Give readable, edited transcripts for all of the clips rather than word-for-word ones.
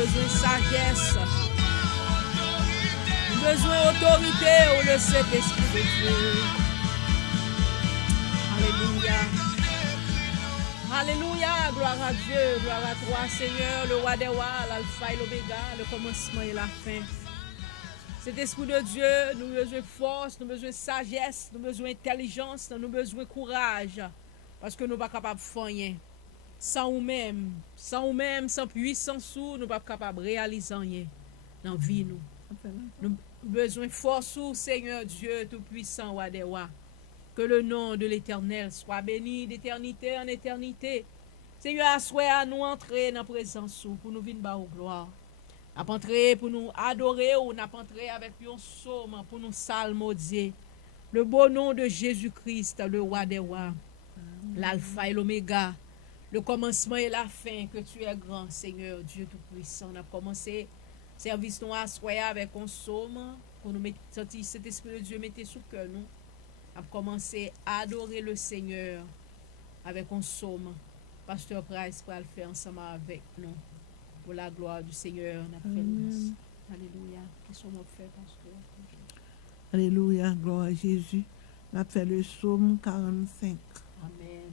besoin de sagesse. Nous avons besoin d'autorité ou le Saint-Esprit de Dieu. Alléluia. Alléluia. Gloire à Dieu. Gloire à toi, Seigneur, le roi des rois, l'alpha et l'oméga, le commencement et la fin. Cet esprit de Dieu, nous avons besoin de force, nous avons besoin de sagesse, nous avons besoin d'intelligence, nous avons besoin de courage. Parce que nous ne sommes pas capables de faire rien. Sans ou-même, sans puissance, nous ne sommes pas capables de réaliser rien dans la vie. Nous avons besoin de force, Seigneur Dieu Tout-Puissant, Wadewa. Que le nom de l'Éternel soit béni d'éternité en éternité. Seigneur, assois à nous entrer dans la présence pour nous venir au gloire. Nous entrer pour nous adorer ou nous entrer avec un psaume pour nous salmodier. Le beau nom de Jésus-Christ, le roi des rois, l'alpha et l'oméga, le commencement et la fin, que tu es grand, Seigneur Dieu Tout-Puissant. On a commencé service nous assoir avec un psaume pour nous mettre cet esprit de Dieu mettez sous cœur nous. On a commencé à adorer le Seigneur avec un psaume. Pasteur Price pour le faire ensemble avec nous. Pour la gloire du Seigneur. Alléluia. Qu'est-ce qu'on a fait, pasteur? Alléluia, gloire à Jésus. On a fait le psaume 45. Amen.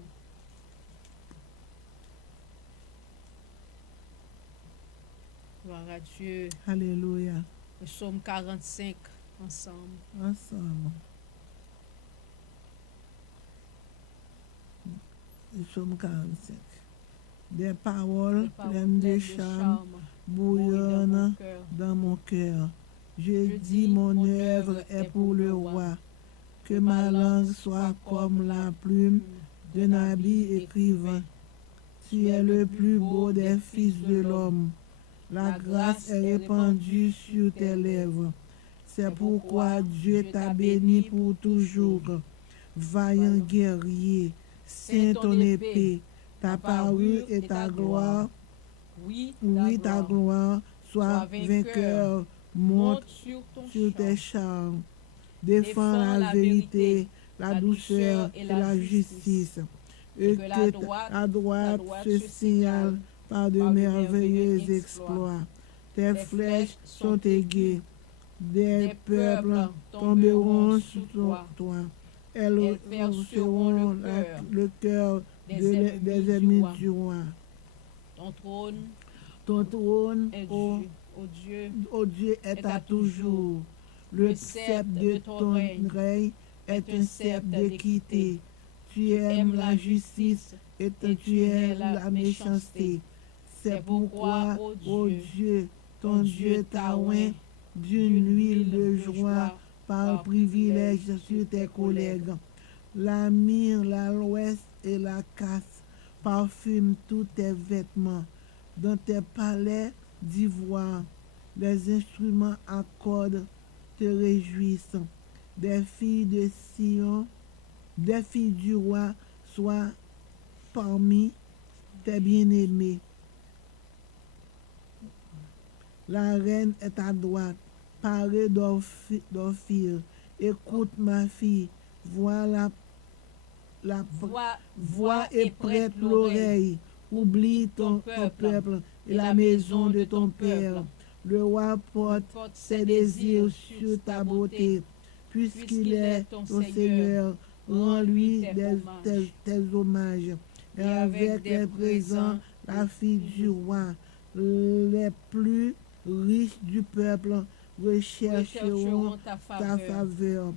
Gloire à Dieu. Alléluia. Le psaume 45 ensemble. Ensemble. Le psaume 45. Des paroles pleines de charme bouillonnent dans mon cœur. Je dis mon œuvre est pour le roi. Que ma langue soit comme la plume d'un habile écrivain. Tu es le plus beau des fils de l'homme. La grâce est répandue sur tes lèvres. C'est pourquoi Dieu t'a béni pour toujours. Vaillant guerrier, saint ton épée, ta parure et ta gloire, oui, ta gloire, sois vainqueur, monte sur tes charmes. Défends la vérité, la douceur et la justice. Et que ta droite se signale par de merveilleux exploits. Tes flèches sont aiguës. Des peuples tomberont sous toi. Elles seront le cœur des ennemis du roi. Ton trône, ô Dieu, est à toujours. Le sceptre de ton règne est un sceptre d'équité. Tu aimes la justice et tu aimes la méchanceté. C'est pourquoi, ô Dieu, ton Dieu t'a oint d'une huile de joie par privilège sur tes collègues. La myrrhe, l'aloès et la casse parfument tous tes vêtements. Dans tes palais d'ivoire, les instruments à cordes te réjouissent. Des filles de Sion, des filles du roi, soient parmi tes bien-aimés. La reine est à droite, parée d'Ophir. Écoute ma fille, vois et prête l'oreille. Oublie ton peuple et la maison de ton père. Le roi porte ses désirs sur ta beauté. Puisqu'il est ton Seigneur, rends-lui tes hommages. Et avec les présents, la fille du roi, les plus riches du peuple rechercheront ta faveur.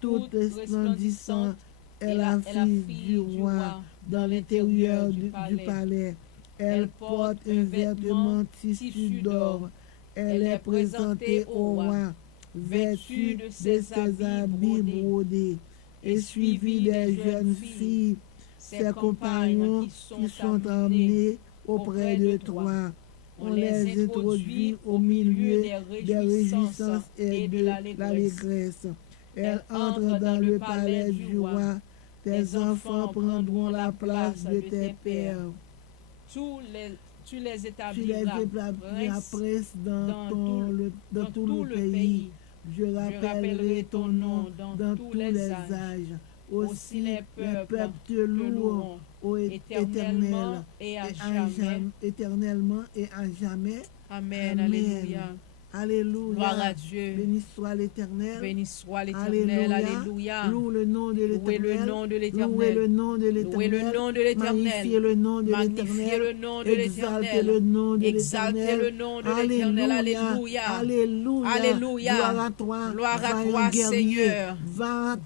Toute resplendissante est la fille du roi dans l'intérieur du palais. Elle porte un vêtement tissu d'or. Elle est présentée au roi, vêtue de ses habits brodés, et suivie des jeunes filles, ses compagnons qui sont emmenés auprès de toi. On les introduit au milieu des réjouissances et de l'allégresse. Elle entre dans le palais du roi. Tes enfants prendront la place de tes pères. Tu les établiras prince dans tout le pays. Je rappellerai ton nom dans tous les âges. Aussi les peuples te loueront, ô éternellement et à jamais. Amen. Alléluia. Alléluia. Gloire à Dieu. Béni soit l'Éternel. Béni soit l'Éternel. Alléluia. Loue le nom de Louez l'Éternel. le nom de l'Éternel. Louez le nom de Louez le nom de l'Éternel. Magnifiez le nom de Magnifiez le l'Éternel. nom de Exaltez le l'Éternel. nom de Exaltez l'Éternel. le nom de l'Éternel. Alléluia. Alléluia. Alléluia. Gloire à toi. Gloire à vaillant toi, guerrier. Seigneur. Gloire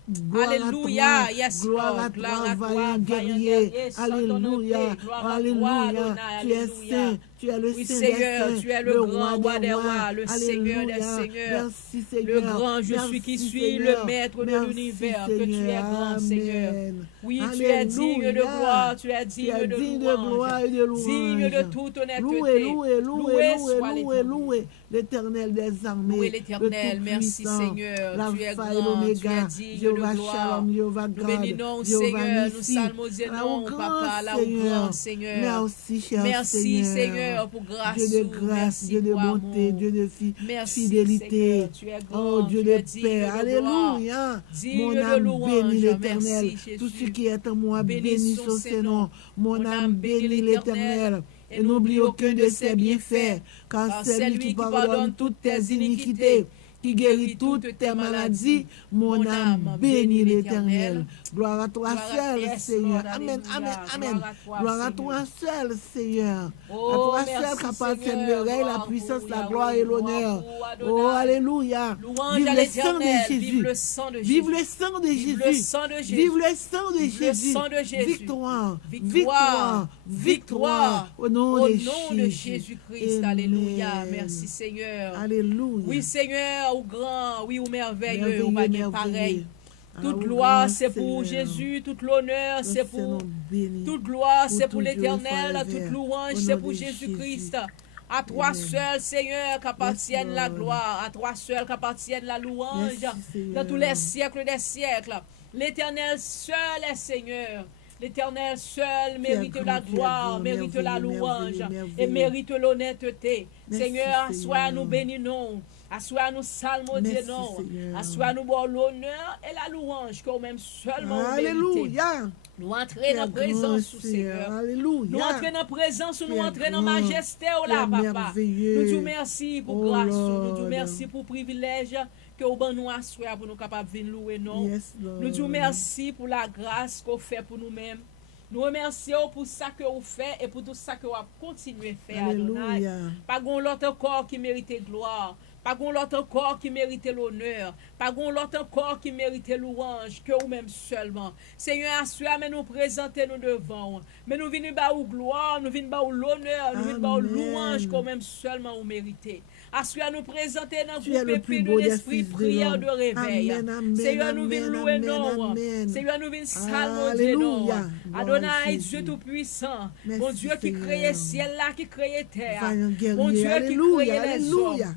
Alléluia. à toi. Yes, Gloire Lord. à Gloire toi, à toi, vaillant guerrier. Alléluia. Alléluia. Tu es saint. Tu es le Oui, Saint Seigneur, des saints, tu es le grand roi des rois, rois, le Seigneur des Alléluia. seigneurs. Merci Seigneur. Le grand, je Merci, suis qui suis, Seigneur. le maître de Merci, l'univers, que tu es Seigneur. grand, Seigneur. Amen. Oui, tu es digne de Alléluia. gloire, tu es Tu digne es de digne de gloire et de louange, digne louange. de toute honnêteté. Louez, louez, louez, soit louez, l'Éternel. louez l'Éternel des armées. Louez le l'Éternel, merci Tout-Puissant, Seigneur, tu es l'Alpha et grand, tu es l'Oméga, digne de Jéhovah gloire. Shalom, Jéhovah Nous God, bénissons, Jéhovah Seigneur, nous Nissi. salmodions, Papa, là au grand Seigneur. Merci, cher Merci, Seigneur. Seigneur, pour grâce. Dieu de grâce, Merci Dieu de pour bonté, amour. Dieu de Merci, fidélité. Seigneur, tu es grand, Oh Dieu tu es de digne paix, de gloire. alléluia. Digne Mon de âme louange. bénit l'Éternel. Merci, Tout ce Jésus. qui est en moi bénit Bénissons son ses Seigneur. noms. Mon âme bénit l'Éternel. Et n'oublie aucun de ses bienfaits, car c'est lui qui pardonne toutes tes iniquités, qui guérit toutes tes maladies. Mon âme bénit l'Éternel. Gloire à toi seul, Seigneur. Amen, amen, amen. Gloire à toi seul, Seigneur. À toi seul qu'appartiennent le règne, la puissance, la gloire et l'honneur. Oh, alléluia. Louange Vive à le sang de l'Éternel, Jésus. vive le sang de Vive Jésus. le sang de Vive le Jésus. sang de Jésus. Vive le sang de Vive le Jésus. sang de Jésus. Victoire, Victoire, victoire, victoire. Au nom de Jésus. Jésus-Christ. Alléluia. Merci Seigneur. Alléluia. Oui Seigneur, ou grand, oui ou merveilleux, Merveilleux, ou pas merveilleux. pareil. Ah, Toute au gloire grand c'est pour Seigneur. Jésus, toute l'honneur c'est Ton pour Seigneur béni. toute gloire Pour c'est pour toujours, l'Éternel, forever. toute louange Au c'est nom pour de Jésus-Christ. Jésus. À toi Amen. seul, Seigneur, qu'appartienne Yes, la Lord. gloire. À toi seul qu'appartienne la louange. Yes, Seigneur. Dans tous les siècles des siècles. L'Éternel seul est Seigneur. L'Éternel seul mérite grand, la tu es gloire, grand, mérite la merveilleux, louange merveilleux, et mérite l'honnêteté. Merci, Seigneur, à soi Seigneur. nous bénissons. À soi nous salmodions. Seigneur. À soi nous bon l'honneur et la louange que même seulement vous méritez. Alléluia. Nous entrer dans la présence du Seigneur. Alléluia. Nous entrer dans la présence, Tu nous es entrer dans grand, la majesté, oh tu es là, papa. merveilleux. Nous disons merci pour Oh grâce, nous Lord. disons merci pour privilège que vous ben nous asseoir pour nous capables de venir louer, non. Yes, Lord. Nous disons merci pour la grâce qu'on fait pour nous-mêmes. Nous remercions pour ça que vous faites et pour tout ça que vous continuez à faire, Adonai. Alléluia. Pas qu'on l'autre corps qui mérite gloire. Pas qu'on l'autre corps qui mérite l'honneur. Pas qu'on l'autre corps qui mérite louange que vous-même seulement. Seigneur, assurément, mais nous présenter nous devant. Mais nous venons bas gloire, nous venons bas l'honneur, nous venons bas Amen. louange que vous-même seulement vous méritez. Assurément, nous présenter dans Tu es le le groupe plus épris beau de des l'esprit, fils de prière l'homme. de réveil. Amen, amen, Seigneur, nous venons amen, louer amen, non. amen. Seigneur, nous venons salmodier non. Alléluia. Gloire à Adonai, Jésus. Dieu tout-puissant. Merci, Mon Dieu qui Seigneur. créait ciel là, qui créait terre. Vaillant guerrier. Mon Dieu qui Alléluia. créait les Alléluia. hommes.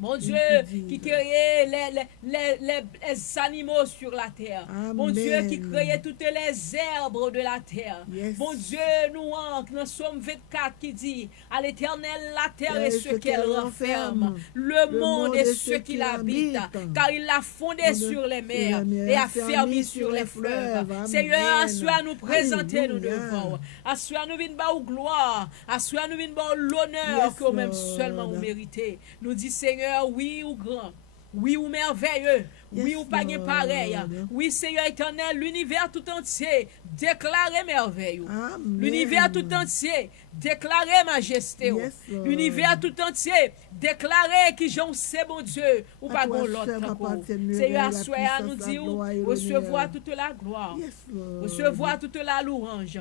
Mon Dieu Dieu. qui créait les animaux sur la terre. Mon Dieu qui Amen. créait toutes les herbes de la terre. Yes. Mon Dieu, nous sommes 24 qui dit à l'Éternel la terre et ce qu'elle qu'elle renferme, le monde et ceux qui l'habitent, car il l'a fondé sur les mers et a fermé sur les fleuves. Amen. Seigneur, assois nous présenter nous Alléluia. devant. Assois nous venir bas gloire. Assois nous venir bas l'honneur Yes, que même Lord. seulement vous méritez. Nous dit Seigneur, oui ou grand. Oui ou merveilleux, oui Yes, ou pas Lord. pareil. Oui Seigneur éternel, l'univers tout entier déclarez merveille. Amen. L'univers tout entier déclarez majesté. Yes, Lord. L'univers tout entier déclarez qui j'en sais bon Dieu ou À pas toi bon seul l'autre. appartiennent le Seigneur, règne, la soyez nous puissance, dit la gloire et recevoir l'honneur. toute la gloire. Yes, Lord. Recevoir toute la louange.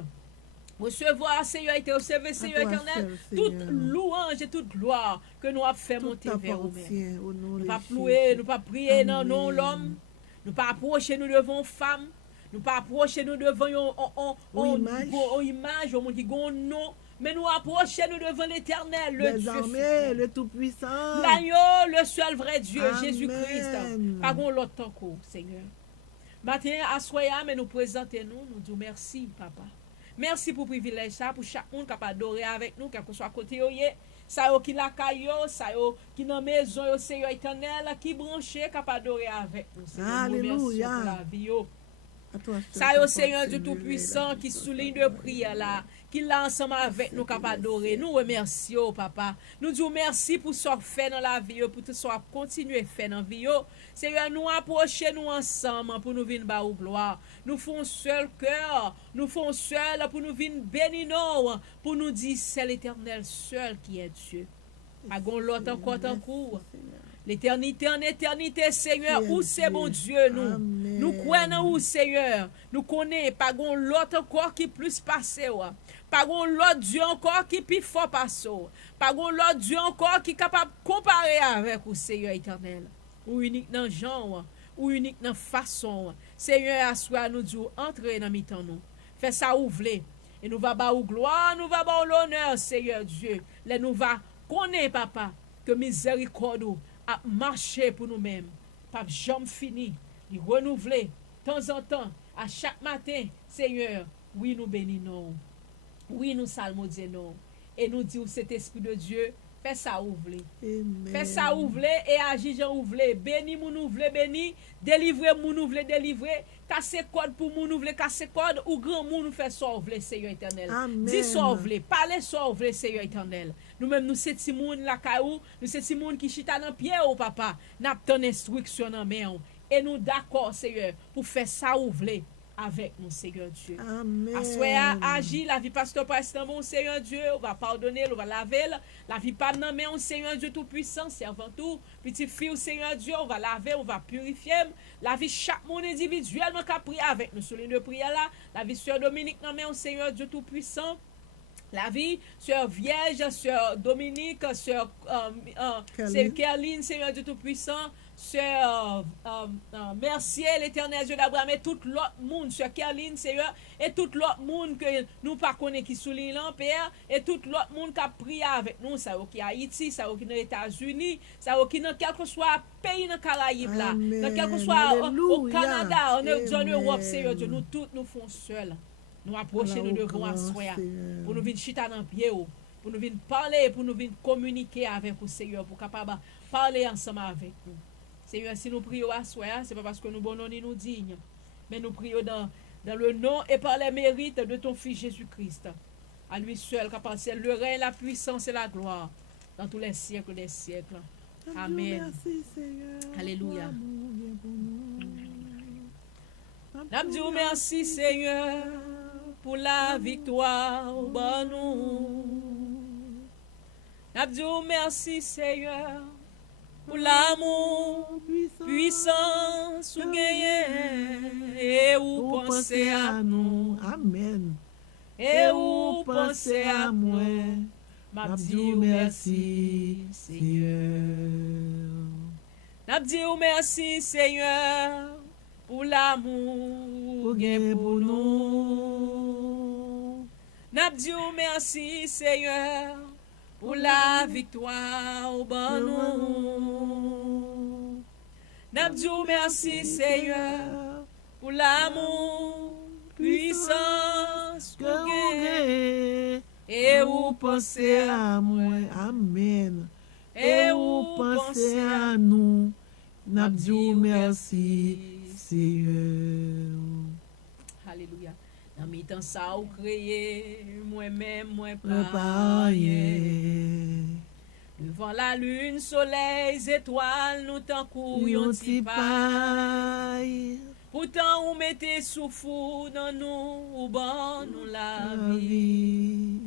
Recevoir, Seigneur, et recevoir, Seigneur toi éternel, seul, toute Seigneur. louange et toute gloire que nous avons fait Tout monter vers vous-même. t'appartient au nom Nous de pas Jésus. plouer, nous pas prier dans Amen. non l'homme, nous pas approcher nous devant femme, nous pas approcher nous devant une image, un monde qui a un nom, mais nous approcher nous devant l'Éternel, le Les Dieu armées, suprême. le Tout-Puissant. L'agneau, le seul vrai Dieu, Amen. Jésus-Christ. Pas qu'on l'autre encore, Seigneur. Matin, assoyons, mais nous présentons nous disons merci, Papa. Merci pour le privilège, ça, pour chaque monde qui a adoré avec nous, quel que soit côté, ça qui la caillou, ça qui dans la maison, Seigneur éternel, qui branché, qui a adoré avec nous. Seigneur, nous Alléluia. remercions pour la vie. Ça y est, Seigneur Dieu Tout-Puissant, qui souligne de prière là, qui l'a ensemble avec nous capable adorer. Nous remercions, papa. Nous disons merci pour ce qu'on fait dans la vie, pour tout ce qu'on continue à faire dans la vie. Seigneur, nous approchons nous ensemble pour nous venir bas au gloire. Nous faisons seul cœur, nous faisons seul pour nous venir bénir nous, pour nous dire c'est l'Éternel seul qui est Dieu. Pas l'autre encore en cours. L'éternité en éternité, Seigneur, où c'est bon Dieu, nous. Amen. Nous croyons où, Seigneur. Nous connaissons pas l'autre encore qui plus passé. Pas l'autre Dieu encore qui plus fort passé. Pas l'autre Dieu encore qui est capable de comparer avec vous, Seigneur éternel. Ou unique dans le genre, ou unique dans la façon. Seigneur, à soi, nous disons, entrez dans mi-temps nous. Fais ça ouvrir. Et nous va bas au gloire, nous va bas l'honneur, Seigneur Dieu. Là, nous va connaître, papa, que miséricorde a marché pour nous-mêmes. Pas jamais fini. Il renouveler de temps en temps, à chaque matin, Seigneur, oui, nous bénissons. Oui, nous salmodions. Et nous disons, cet esprit de Dieu, fais ça ouvrir. Fais ça ouvrir et agis Jean ouvrir. Bénis mon ouvrir, bénis. Délivrez mon ouvrir, délivrez. Cassez code pour mon ouvrir, cassez code. Ou grand monde fait ça ouvrir, Seigneur éternel. Dis ça ouvrir. Parlez ça ouvrir, Seigneur éternel. Nous-mêmes, nous c'est si moun la caillou, nous c'est si moun qui chita dans pied au papa. N'a pas instruction en main. Et nous d'accord, Seigneur, pour faire ça ouvrir avec nous, Seigneur Dieu. Amen. Assoya, agis, la vie pasteur pasteur mon Seigneur Dieu, on va pardonner, on va laver, la vie pas dans main, Seigneur Dieu tout-puissant, servant tout, petit fille, Seigneur Dieu, on va laver, on va purifier, la vie chaque monde individuellement qui a prié avec nous, sur de prière là, la vie sœur Dominique dans main, Seigneur Dieu tout-puissant, la vie, sœur Vierge, sœur Dominique, sœur Kerline, Seigneur Dieu tout-puissant, sœur merci l'Éternel Dieu d'Abraham et tout l'autre monde, sœur Kerline, Seigneur, et tout l'autre monde que nous pas connaît qui souligne l'Empire, et tout l'autre monde qui a prié avec nous, ça qui Haïti, ça qui dans les États-Unis, ça qui dans quel que soit pays dans les Caraïbes là, dans quel que soit au Canada, en Europe, Seigneur Dieu, nous tous nous font seuls. Nous approcher nous devons asseoir pour nous venir chita dans pied pour nous venir parler, pour nous venir communiquer avec vous, Seigneur, pour capable parler ensemble avec nous. Seigneur, si nous prions asseoir, c'est pas parce que nous bonhonnons ni nous dignes, mais nous prions dans le nom et par les mérites de ton Fils Jésus-Christ. À lui seul, capable c'est le règne, la puissance et la gloire dans tous les siècles des siècles. Amen. Merci, Seigneur. Alléluia. Nous merci, Seigneur, pour la victoire, bon nous. Nous merci, Seigneur, pour l'amour, puissance, ou gagner, et où penser à nous. Amen. Et où penser à moi. Nous merci, Seigneur. Nous merci, Seigneur, pour l'amour pour nous. Nous merci, Seigneur, pour la victoire au bon nous. Nous merci, Seigneur, pour l'amour, puissance, et où penser à moi. Amen. Et où penser à nous. Nous merci, Seigneur. Alléluia. Dans mes temps ça ou créé, moi-même, moi pas devant la lune, soleil, étoiles, nous t'en courions si paille. Pourtant, on mettait souffle dans nous, ou bon nous la vie.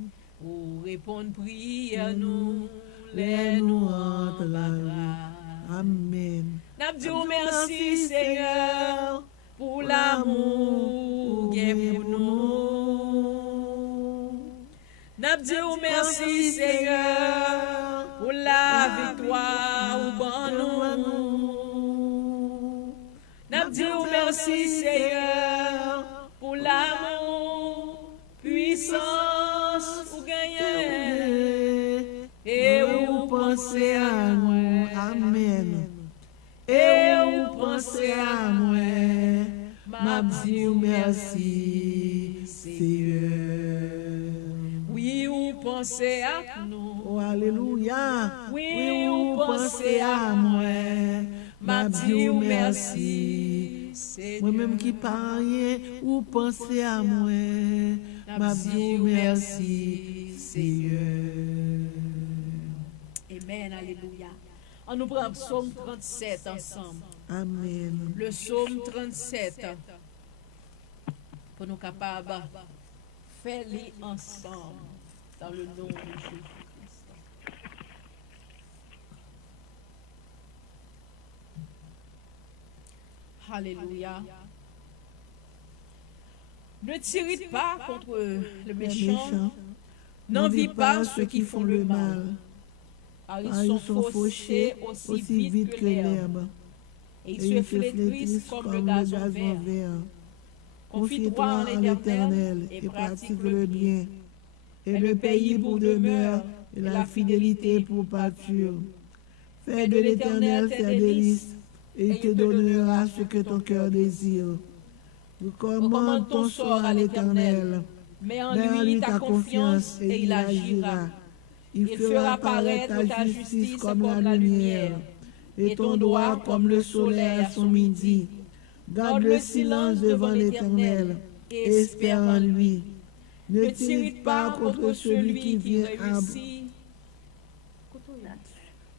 Ou répondre prière nous, les nous entre la grâce. Amen. N'a dit merci, Seigneur, pour l'amour que pour nous. N'a dit merci, Seigneur, pour la victoire au bon nous. N'a dit merci, Seigneur, pour l'amour, puissance ou gagner. Et où penser à moi. Amen. Et où penser à moi. M'a dit merci, Seigneur. Oui, où penser à nous. Oh, alléluia. Oui, où penser à moi. M'a dit merci, moi-même qui pas rien, ou penser à moi, m'a dit merci, Seigneur. Amen, alléluia. On nous prend psaume 37 ensemble. Amen. Le psaume 37, pour nous capables de faire les ensemble dans le nom de Jésus-Christ. Alléluia. Ne tirez pas contre le méchant, n'envie pas ceux qui font le mal, car ils sont fauchés aussi vite que l'herbe, et ils se flétrissent comme le gazon vert. Confie-toi en l'Éternel et pratique le bien, et le pays pour demeure, et la fidélité pour pâture. Fais de l'Éternel tes délices, et il te donnera ce que ton cœur désire. Recommande ton sort à l'Éternel, mets en lui ta confiance et il agira. Il fera paraître ta justice comme la lumière, et ton droit comme le soleil à son midi. Garde le silence devant l'Éternel et espère en lui. Ne t'irrite pas contre celui qui vient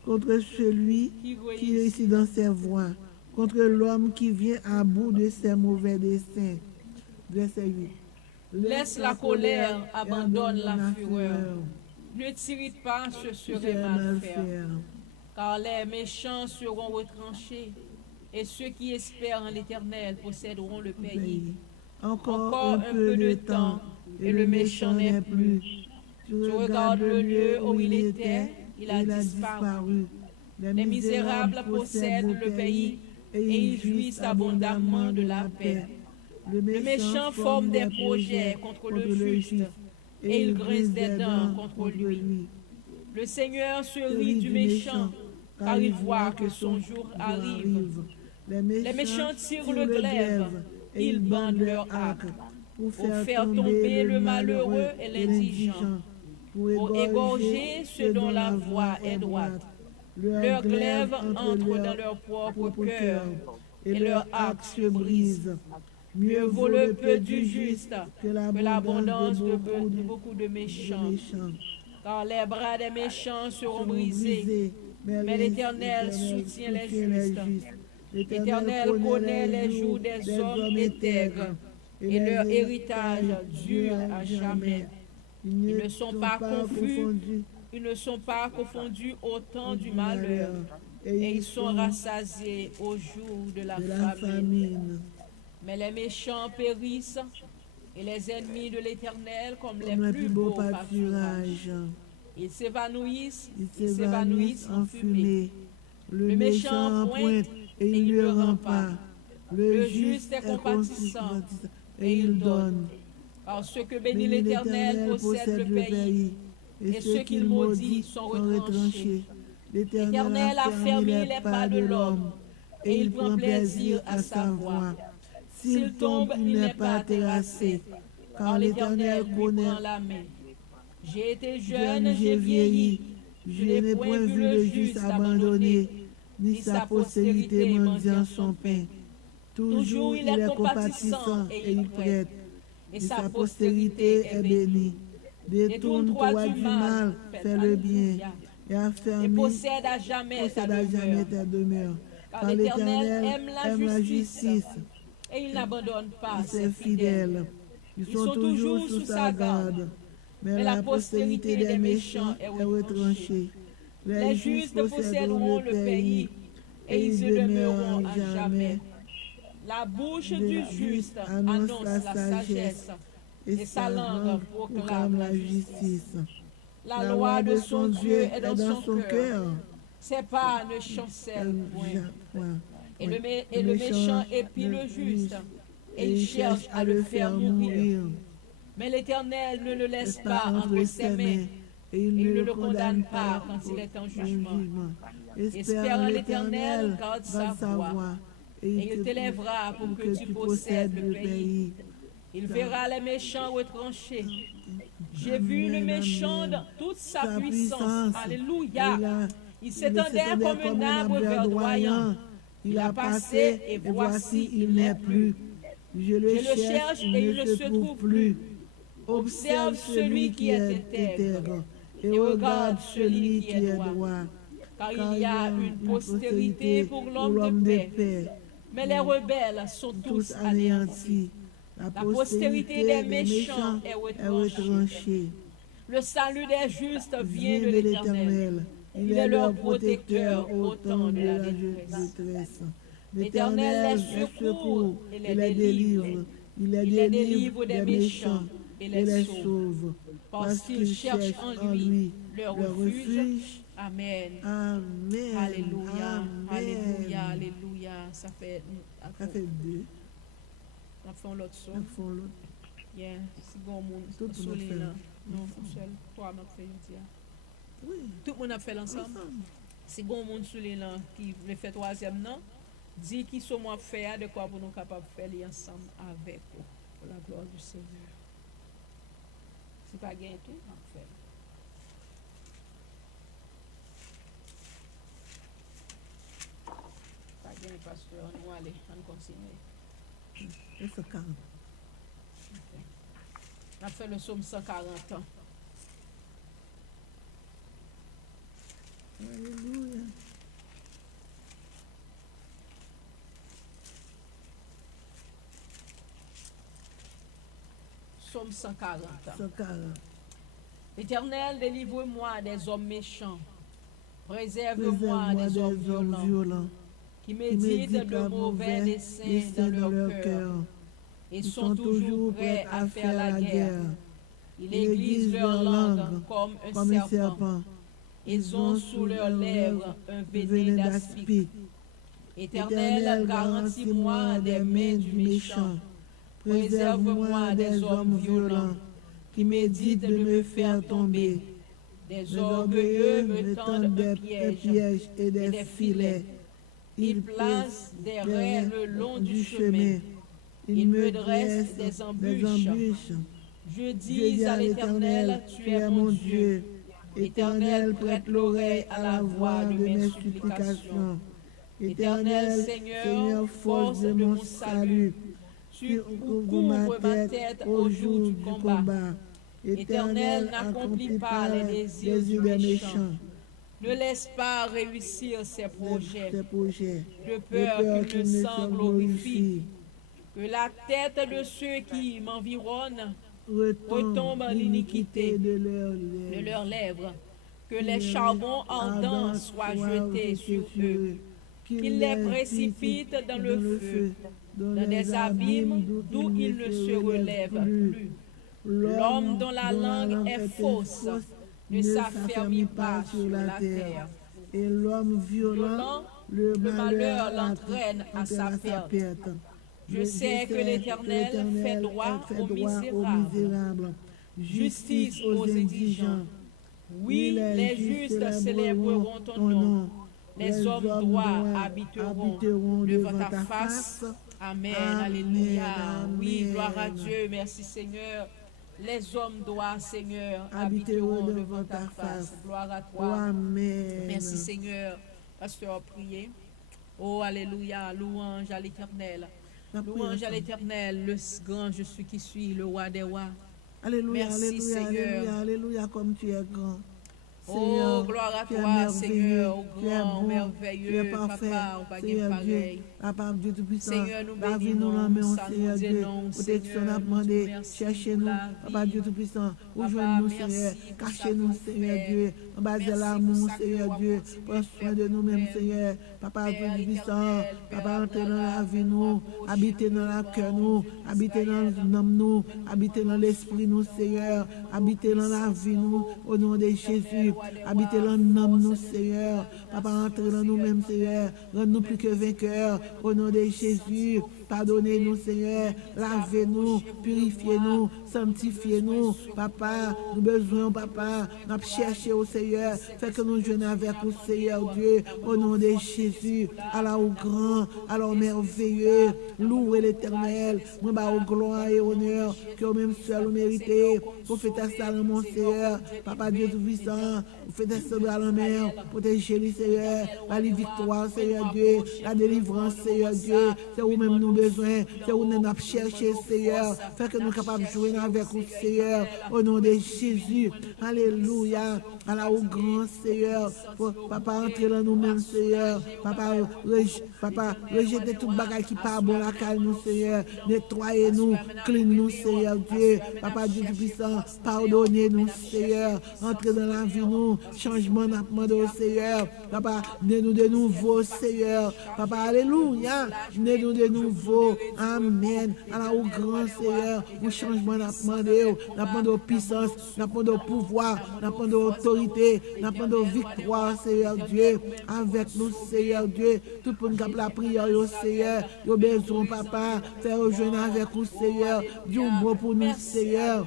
contre celui qui réussit dans ses voies, contre l'homme qui vient à bout de ses mauvais desseins. Verset 8. Laisse la colère, abandonne la fureur. Ne t'irrite pas, ce serait mal faire. Car les méchants seront retranchés, et ceux qui espèrent en l'Éternel posséderont le pays. Encore un peu de temps, et le méchant n'est plus. Tu regardes le lieu où il était, il a disparu. Les misérables possèdent le pays, et ils jouissent abondamment de la paix. Le méchant forme des projets contre le juste, et il grince des dents contre lui. Le Seigneur se rit du méchant, car il voit que son jour arrive. Les méchants tirent le glaive, ils bandent leur arc, pour faire tomber le malheureux et l'indigent, pour égorger ceux dont la voie est droite. Leur glaive entre dans leur propre cœur, et leur arc se brise. Mieux vaut le peu du juste que l'abondance de beaucoup de méchants. Car les bras des méchants seront brisés, mais l'Éternel soutient les justes. L'Éternel connaît les jours des hommes intègres, et leur héritage dure à jamais. Ils ne sont pas confus, ils ne sont pas confondus au temps du malheur, et ils sont rassasiés au jour de la famine. Mais les méchants périssent, et les ennemis de l'Éternel comme les plus beaux pâturages. Ils s'évanouissent en fumée. Le méchant pointe et il ne rend pas. Le juste est compatissant et il donne. Car ceux que bénit l'Éternel possèdent le pays, et ceux qu'il maudit sont retranchés. L'Éternel a fermé les pas de l'homme, et il prend plaisir à sa voix. S'il tombe, il n'est pas terrassé, car l'Éternel lui prend la main. J'ai été jeune, j'ai vieilli, je n'ai point vu le juste abandonné, ni sa postérité mendiant son pain. Toujours il est compatissant et il prête, et sa postérité est bénie. Détourne-toi du mal, fais le bien, et possède à jamais ta demeure. Car l'Éternel aime la justice, et il n'abandonne pas ses fidèles. Ils sont toujours sous sa garde, mais la postérité des méchants est retranchée. Les justes posséderont le pays, et ils se demeureront à jamais. La bouche du juste annonce la sagesse, et sa langue proclame la justice. La loi de son Dieu est dans son cœur, ses pas ne chancellent point. Et le méchant épie le juste, et il cherche à le faire mourir. Mais l'Éternel ne le laisse pas entre ses mains, et il ne le condamne pas quand il est en jugement. Espère en l'Éternel, garde sa voie, et il t'élèvera pour que tu possèdes le pays. Il verra les méchants retranchés. J'ai vu le méchant dans toute sa puissance. Alléluia. Il s'étendait comme un arbre verdoyant, Il a passé et voici, il n'est plus. Je le cherche et il ne se trouve plus. Observe celui qui est intègre et regarde celui qui est droit. Car il y a une postérité pour l'homme de paix. Mais les rebelles sont tous anéantis. La postérité des méchants est retranchée. Le salut des justes vient de l'Éternel. Il est leur protecteur au temps de la détresse. L'Éternel les secourt et les délivre. Il les délivre des méchants et les sauve. Parce qu'ils cherchent en lui leur refuge. Amen. Amen. Alléluia. Amen. Alléluia. Alléluia. Ça fait deux. On fait l'autre son. On fait l'autre. Yeah. Si bon monde Tout le monde fait. Non, seul. Toi, on fait une dia. Oui. Tout le monde a fait l'ensemble. Si bon monde sur les là qui le fait troisième non, dit qui sont moi faire de quoi pour nous capables de faire les ensemble avec vous pour la gloire du Seigneur. Si pas gain tout, on fait. Pas gain pasteur, on va aller, on continue. Et ce 40. On a fait le psaume 140 ans. Alléluia. Psaume 140. 140. Éternel, délivre-moi des hommes méchants. Préserve-moi des hommes violents qui méditent de mauvais desseins dans leur cœur et sont toujours prêts à faire la guerre. Ils aiguisent leur langue comme un serpent. Ils ont sous leurs lèvres un venin d'aspic. Éternel, garantis-moi des mains du méchant. Préserve-moi des hommes violents qui méditent de me faire tomber. Des orgueilleux me tendent des pièges et des filets. Ils placent des raies le long du chemin. Ils me dressent des embûches. Je dis à l'Éternel, tu es mon Dieu. Éternel, prête l'oreille à la voix de mes supplications. Éternel, Seigneur, force de mon salut. Tu couvres ma tête au jour du combat. Éternel, n'accomplis pas les désirs du méchant. Ne laisse pas réussir ses projets, de peur qu'il ne s'en glorifie. Que la tête de ceux qui m'environnent retombe en l'iniquité de leurs lèvres. Que les charbons ardents soient jetés sur eux. Qu'ils les précipitent dans le feu, dans des abîmes d'où ils ne se relèvent plus. L'homme dont la langue est fausse ne s'affermit pas sur la terre. Et l'homme violent, le malheur l'entraîne à sa perte. Je sais que l'Éternel fait droit aux misérables, justice aux indigents. Oui, les justes célébreront ton nom. Les hommes droits habiteront devant ta face. Amen. Alléluia. Oui, gloire à Dieu. Merci Seigneur. Les hommes droits, Seigneur, habiteront devant ta face. Gloire à toi. Amen. Merci Seigneur. Pasteur, priez. Oh, alléluia. Louange à l'Éternel. Louange à l'Éternel, le grand je suis qui suis, le roi des rois. Alléluia, merci alléluia, Seigneur. Alléluia, alléluia, comme tu es grand. Oh, gloire à toi, Seigneur, au grand, merveilleux, Papa, au Seigneur Dieu, Papa Dieu Tout-Puissant, la vie nous l'emmène, Seigneur Dieu, protection à demander, cherchez-nous, Papa Dieu Tout-Puissant, rejoignez-nous, Seigneur, cachez-nous, Seigneur Dieu, en bas de l'amour, Seigneur Dieu, prends soin de nous-mêmes, Seigneur, Papa Dieu Tout-Puissant, Papa, entrez dans la vie, nous, habitez dans la cœur, nous, habitez dans l'âme, nous, habitez dans l'esprit, nous, Seigneur, habitez dans la vie, nous, au nom de Jésus. Habitez dans nous, Seigneur. Papa, entrez dans nous-mêmes, Seigneur. Rends-nous plus que vainqueurs. Au nom de Jésus. Pardonnez-nous, Seigneur. Lavez-nous, purifiez-nous, sanctifiez-nous. Papa, nous besoin, Papa. Nous cherchons au Seigneur. Fait que nous joignons avec vous, Seigneur Dieu. Au nom de Jésus. Alors au grand, alors merveilleux. Louez l'Éternel. Nous bas au gloire et honneur que vous-même seul vous méritez. Prophète Salomon, Seigneur. Papa Dieu Tout-Puissant. Seigneur. Vous faites descendre à la mer, protégez-les, Seigneur. La victoire, Seigneur Dieu. La délivrance, Seigneur Dieu. C'est où-même nous besoin. C'est où nous avons cherché, Seigneur. Fait que nous sommes capables de jouer avec vous, Seigneur. Au nom de Jésus. Alléluia. Alors, au grand Seigneur. Papa, entrez dans nous-mêmes, Seigneur. Papa, rejetez toute bagaille qui part bon la caille, nous, Seigneur. Nettoyez-nous, clean-nous, Seigneur Dieu. Papa Dieu Tout-Puissant, pardonnez-nous, Seigneur. Entrez dans la vie, nous. Changement, n'a demandé au Seigneur. Papa, donnez-nous de nouveau, Seigneur. Papa, alléluia. Donnez-nous de nouveau. Amen. Alors, au grand Seigneur, au changement, n'a demandé aux puissances, n'a demandé au pouvoir, n'a demandé aux autorités, n'a demandé aux victoires, Seigneur Dieu. Avec nous, Seigneur Dieu. Tout pour nous cap la prière, Seigneur. Nous besoin, papa. Faire rejoindre avec nous, Seigneur. Dieu bon pour nous, Seigneur.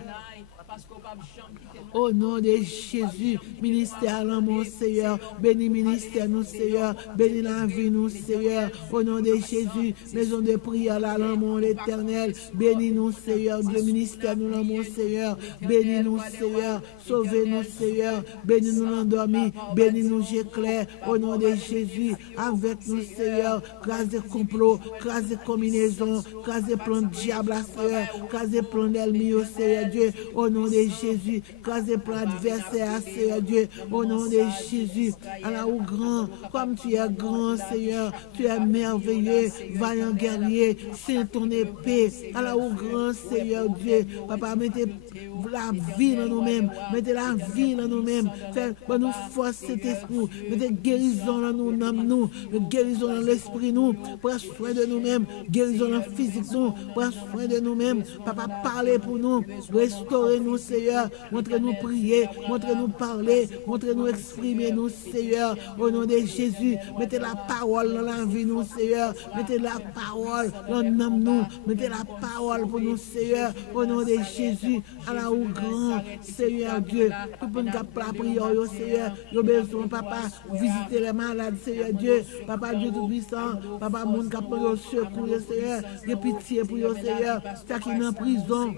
Au nom de Jésus, ministère là, mon Seigneur, bénis ministère nous, Seigneur, bénis la vie nous, Seigneur, au nom de Jésus, maison de prière là, mon éternel, bénis nous, Seigneur, Dieu, ministère nous, là, mon Seigneur, bénis nous, Seigneur, sauvez nous, Seigneur, bénis nous l'endormi, bénis nous, j'éclaire, au nom de Jésus, avec nous, Seigneur, crasez complot, crasez combinaison, crasez plan de diable, Seigneur, crasez plan d'ennemi, Seigneur Dieu, au nom de Jésus, crasez plan adversaire, Seigneur Dieu, au nom de Jésus, Allah ou grand, comme tu es grand, Seigneur, tu es merveilleux, vaillant guerrier, c'est ton épée, Allah ou grand, Seigneur Dieu, papa, mettez la vie dans nous-mêmes, mettez la vie dans nous-mêmes, faites nous force cet esprit, mettez guérison dans nous, guérison dans l'esprit, nous, prends soin de nous-mêmes, guérison dans le physique, nous, prends soin de nous-mêmes, papa, parlez pour nous, restaurez-nous, Seigneur, montrez-nous prier, montrez-nous parler, montrez-nous exprimer, nous, Seigneur, au nom de Jésus, mettez la parole dans la vie, nous, Seigneur, mettez la parole dans nous, mettez la parole pour nous, Seigneur, au nom de Jésus, à la ou grand, Seigneur Dieu, tout pour nous la prière, Seigneur, nous besoin, papa, visiter les malades, Seigneur Dieu, papa Dieu Tout-Puissant, papa, mon qui a pris secours, Seigneur, de pitié pour eux, Seigneur, ça qui est en prison,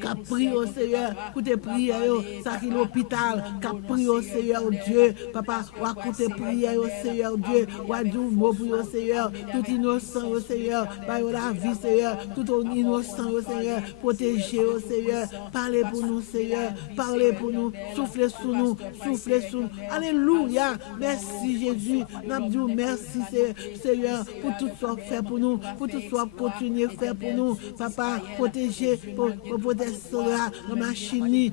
qu'a prié au Seigneur, pour tes prières, ça qui est l'hôpital, qu'a prié au Seigneur Dieu, papa, ou à côté prières au Seigneur Dieu, ou à du mot pour au Seigneur, tout innocent au Seigneur, par la vie, Seigneur, tout innocent au Seigneur, protégez au Seigneur, parlez pour nous, Seigneur, parlez pour nous, soufflez sous nous, soufflez sous nous. Alléluia, merci Jésus, nous disons merci Seigneur, pour tout ce fait pour nous, pour tout ce que continuer à faire pour nous, papa, protégez, pour protéger cela, dans la machine,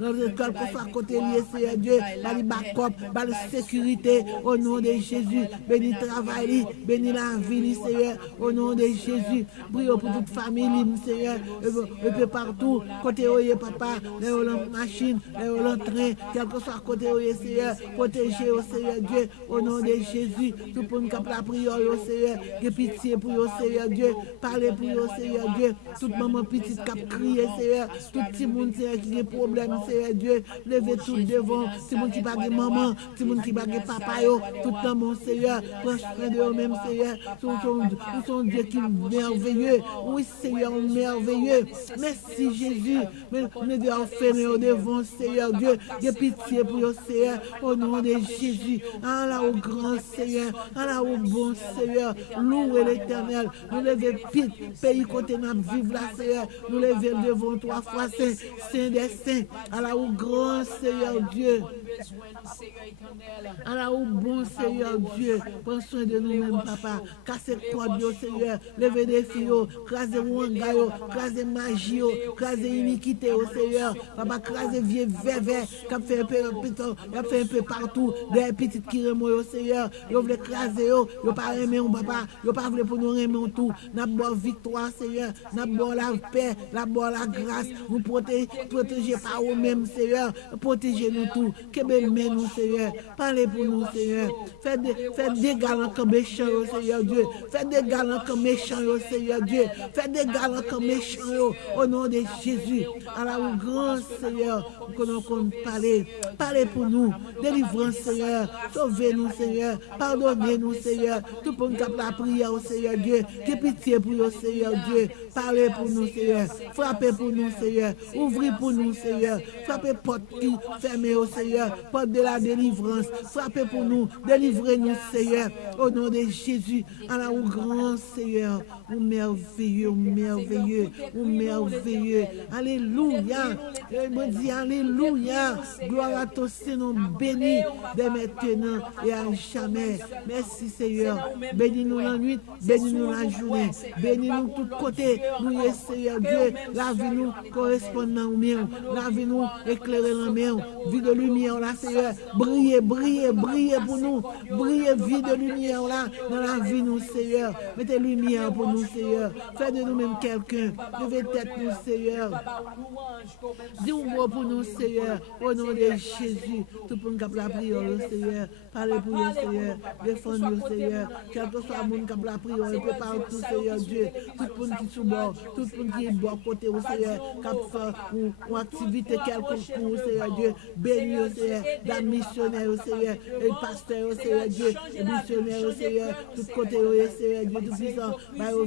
dans l'école, pour faire côté lié, Seigneur Dieu, dans les backups, dans la sécurité, au nom de Jésus, bénis le travail, bénis la vie, Seigneur, au nom de Jésus, prions pour toute famille, Seigneur, un peu partout, côté oye, papa, les machines, les trains, quel que soit côté oye, Seigneur, protégez au Seigneur Dieu, au nom de Jésus, tout pour nous la prière, au Seigneur, de pitié pour au Seigneur Dieu, parlez pour au Seigneur Dieu, toute maman petite cap crier, Seigneur, tout petit monde, Seigneur, qui a des problèmes, Seigneur Dieu, levez tout devant, tout le monde qui bague maman, tout le monde qui bague papa, tout le monde, Seigneur, prends soin de eux-mêmes, Seigneur, nous sommes Dieu qui est merveilleux, oui, Seigneur, merveilleux, merci Jésus, mais nous devons faire devant, Seigneur Dieu, de pitié pour eux, Seigneur, au nom de Jésus, Allah au grand Seigneur, Allah au bon Seigneur, louez l'Éternel, nous levons pays côté nous vivre là, Seigneur, nous levons devant toi, foi saint, saint des saints, Allah au grand Seigneur Dieu, Allah au bon Seigneur Dieu, prends soin de nous-mêmes, papa, cassez quoi Dieu, Seigneur, levez des filles, crasez wanga, crasez magie, crasez iniquité, au Seigneur, papa, crasez vieux verre, qui a fait un peu partout, des petites qui remontent, au Seigneur, vous voulez craser, vous pas aimer, papa, vous pas voulez pour nous aimer tout, n'a pas victoire, Seigneur, n'a pas la paix, n'a pas la grâce, vous protégez par vous-même, Seigneur, protégez-nous tout, mais nous, Seigneur. Parlez pour nous, Seigneur. Faites des galants comme méchants, Seigneur Dieu. Faites des galants comme méchants, Seigneur Dieu. Faites des galants comme méchants, au nom de Jésus. Alors, grand Seigneur, qu'on parle. Parlez pour nous. Délivrance, Seigneur. Sauvez-nous, Seigneur. Pardonnez-nous, Seigneur. Tout pour nous la prière, Seigneur Dieu. Que pitié pour nous, Seigneur Dieu. Parlez pour nous, Seigneur. Frappez pour nous, Seigneur. Ouvrez pour nous, Seigneur. Frappez porte qui fermée, au Seigneur. Porte de la délivrance. Frappez pour nous. Délivrez-nous, Seigneur. Au nom de Jésus. Alors, au grand Seigneur. Ou merveilleux, ou merveilleux, ou merveilleux. Alléluia. Je me dis alléluia. Gloire à ton Seigneur béni dès maintenant et à jamais. Merci Seigneur. Bénis-nous la nuit, bénis-nous la journée. Bénis-nous de tous côtés. Nous, Seigneur Dieu, la vie nous correspondant au mien. La vie nous éclairer la mien. Vie de lumière là, Seigneur. Brillez, brillez, brillez pour nous. Brillez, vie de lumière là, dans la vie nous, Seigneur. Mettez lumière pour nous, Seigneur. Faites de nous-mêmes quelqu'un. Levez tête nous, Seigneur. Dis-moi pour nous, Seigneur. Au nom de Jésus. Tout pour nous qui la prière, Seigneur. Parlez pour nous, Seigneur. Défendez-nous, Seigneur. Quel que soit le monde qui la prière, il peut partout, Seigneur Dieu. Tout le monde qui est sous bord, tout le monde qui est bord côté, Seigneur. Qui fait une activité quelconque pour Seigneur Dieu. Bénis, Seigneur. La missionnaire, Seigneur. Et le pasteur, Seigneur Dieu. Le missionnaire, Seigneur. Tout côté, Seigneur Dieu. Tout puissant.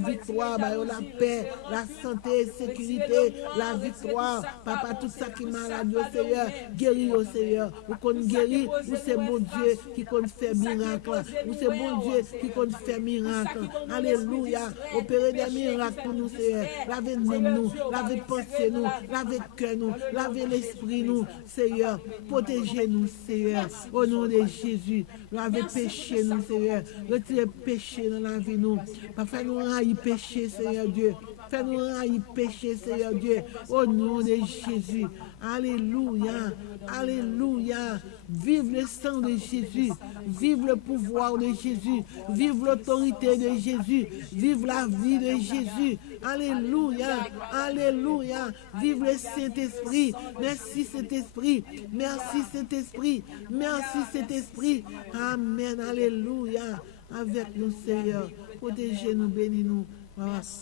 Victoire, la paix, la santé, sécurité, la victoire. Papa, tout ça qui est malade, Seigneur. Guéris, Seigneur. Vous qu'on guérit, vous c'est bon Dieu qui compte faire miracle. Vous c'est bon Dieu qui compte faire miracle. Alléluia. Opérez des miracles pour nous, Seigneur. Lavez nous, lavez pensée nous, lavez cœur nous, lavez l'esprit nous, Seigneur. Protégez-nous, Seigneur. Au nom de Jésus. Lavez péché nous, Seigneur. Retirez péché dans la vie nous. Fais-nous railler péché, Seigneur Dieu. Fais-nous railler péché, Seigneur Dieu. Au nom de Jésus. Alléluia. Alléluia. Vive le sang de Jésus. Vive le pouvoir de Jésus. Vive l'autorité de Jésus. Vive la vie de Jésus. Alléluia. Alléluia. Vive le Saint-Esprit. Merci Saint-Esprit. Merci Saint-Esprit. Merci Saint-Esprit. Amen. Alléluia. Avec nous, Seigneur. Protégez-nous, bénis-nous.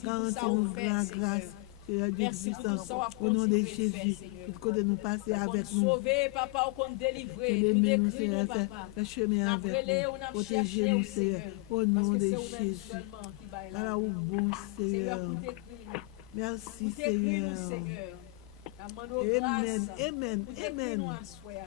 Garantis-nous la grâce. Merci au nom de Jésus. Tout côté nous passer avec nous. Sauver, papa, ou qu'on délivre. Aimez-nous, Seigneur. Fais chemin avec nous. Protégez-nous, Seigneur. Au nom de Jésus. Alors, bon Seigneur. Merci, Seigneur. Amen. Amen. Amen.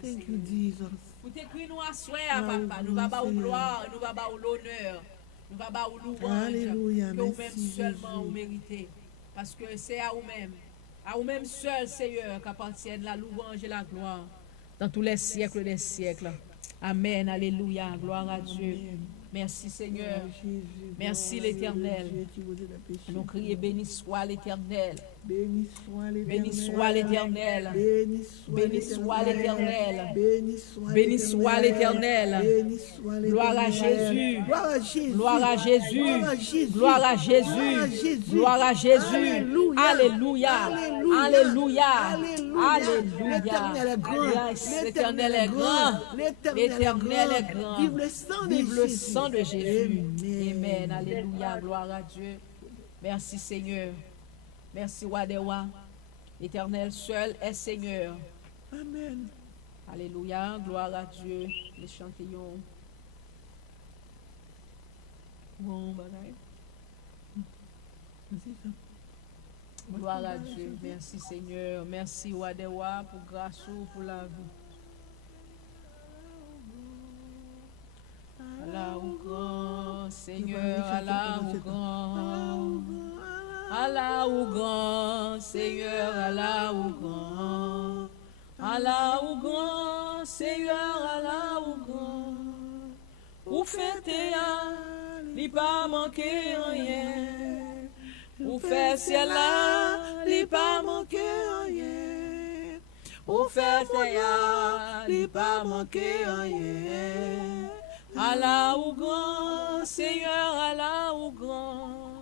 Thank you, Jesus. Vous t'écrivez nous à soi, papa. Nous va pas au gloire, nous va pas au l'honneur. Nous va pas au louange. Alléluia. Que vous-même seulement vous méritez. Parce que c'est à vous-même seul, Seigneur, qu'appartiennent la louange et la gloire dans tous les siècles des siècles. Amen, alléluia, gloire à Dieu. Merci, Seigneur. Merci, l'Éternel. Nous crions, béni soit l'Éternel. Béni soit l'Éternel. Béni soit l'Éternel. Béni soit l'Éternel. Gloire à Jésus. Gloire à Jésus. Gloire à Jésus. Gloire à Jésus. Alléluia. Alléluia. Alléluia. L'Éternel est grand. L'Éternel est grand. Vive le sang de Jésus. Amen. Alléluia. Gloire à Dieu. Merci, Seigneur. Merci, Wadewa. L'Éternel seul est Seigneur. Amen. Alléluia. Gloire à Dieu. Les chantillons. Bon, bagaille. Gloire à Dieu. Merci, Seigneur. Merci, Wadewa, pour grâce, pour la vie. Allah ou grand, Seigneur, Allah ou grand. Allah ou grand, Seigneur, Allah ou grand. Allah ou grand, Seigneur, Allah ou grand. Ou fêter, li pas manquer rien. Ou faire ciel là, li pas manquer rien. Ou fêter, li pas manquer rien. Allah ou grand, Seigneur, Allah ou grand.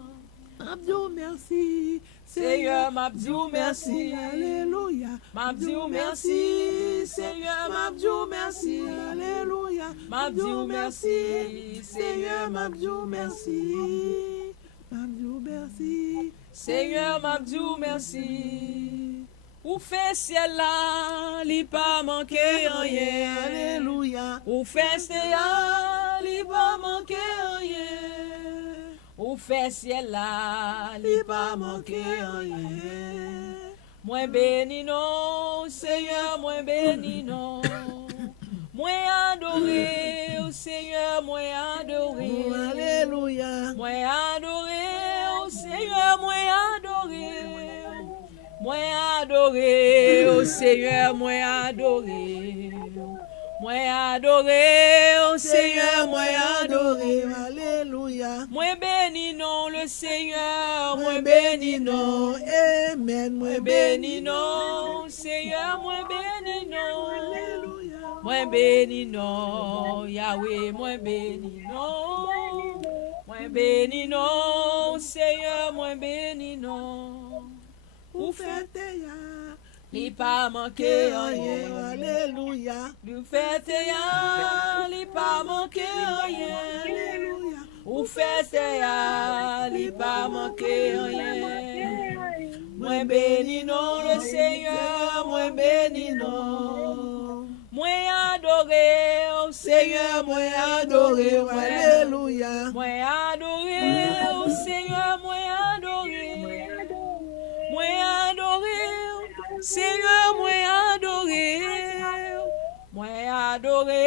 M'abdou merci. Seigneur, m'abdou merci. Alléluia. M'abdou merci. Seigneur, m'abdou merci. Alléluia. M'abdou merci. Seigneur, m'abdou merci. M'abdou merci. Seigneur, m'abdou merci. Ou fait ciel là, li pas manqué rien. Alléluia. Ou fait ciel là, li pas manqué rien. Ou fait ciel là, li pas manqué rien. Moi béni non, Seigneur, moi béni non. Moi adoré, oh Seigneur, moi adoré. Oh, alléluia. Moi adoré, oh Seigneur, moi adoré. Moi adoré, oh Seigneur, moi adoré. Moi adoré, oh Seigneur, moi adoré. Alléluia. Moi béni non le Seigneur, moi béni non. Amen. Moi béni non, Seigneur, moi béni non. Alléluia. Moi béni non, Yahweh, moi béni non. Moi béni non, Seigneur, moi béni non. Ou fête ya. Li pas manqué rien. Alléluia. Ou fête ya, li pas manqué rien. Alléluia. Ou fête ya, li pas manqué rien. Moi béni non le Seigneur, moi béni non. Moi adoré au Seigneur, moi adoré. Alléluia. Moi adoré au Seigneur, moi adoré. Moi adoré, Seigneur, moi adoré. Moi adoré,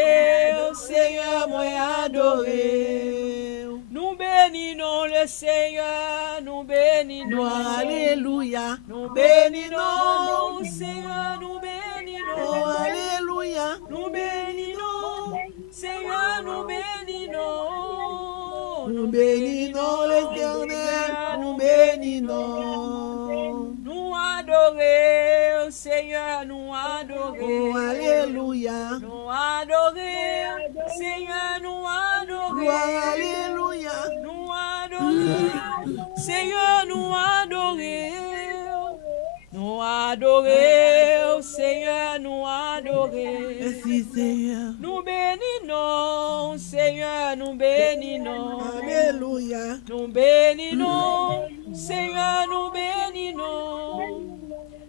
Seigneur, moi adoré. Nous bénissons le Seigneur, nous bénissons. Alléluia. Nous bénissons, Seigneur, nous bénissons. Oh, alléluia. Nous bénissons, Seigneur, nous bénissons. Nous bénissons l'Éternel, nous bénissons. Nous adorer, Seigneur, nous adorer. Oh, alléluia. Nous adorer, Seigneur, nous adorer. Alléluia. Nous adorer, Seigneur, nous adorer. Nous adorer, Seigneur, nous adorer. Merci, Seigneur. Nous bénissons, Seigneur, nous bénissons. Alléluia. Nous bénissons, Seigneur, nous bénissons.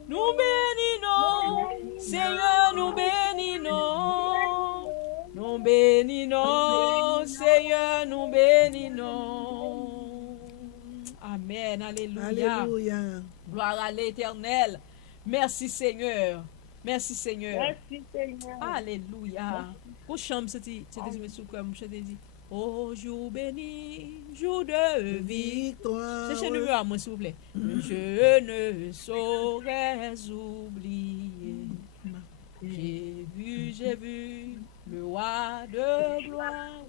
Nous bénissons, Seigneur, nous bénissons. Nous bénissons, Seigneur, nous bénissons. Amen, alléluia. Alléluia. Gloire à l'Éternel. Merci, Seigneur. Merci, Seigneur. Merci, Seigneur. Alléluia. Pour chambre, c'était sous comme je t'ai dit. Oh, jour béni, jour de victoire. Victoire. C'est le à moi, s'il vous plaît. Je ne saurais oublier. J'ai vu le roi de gloire.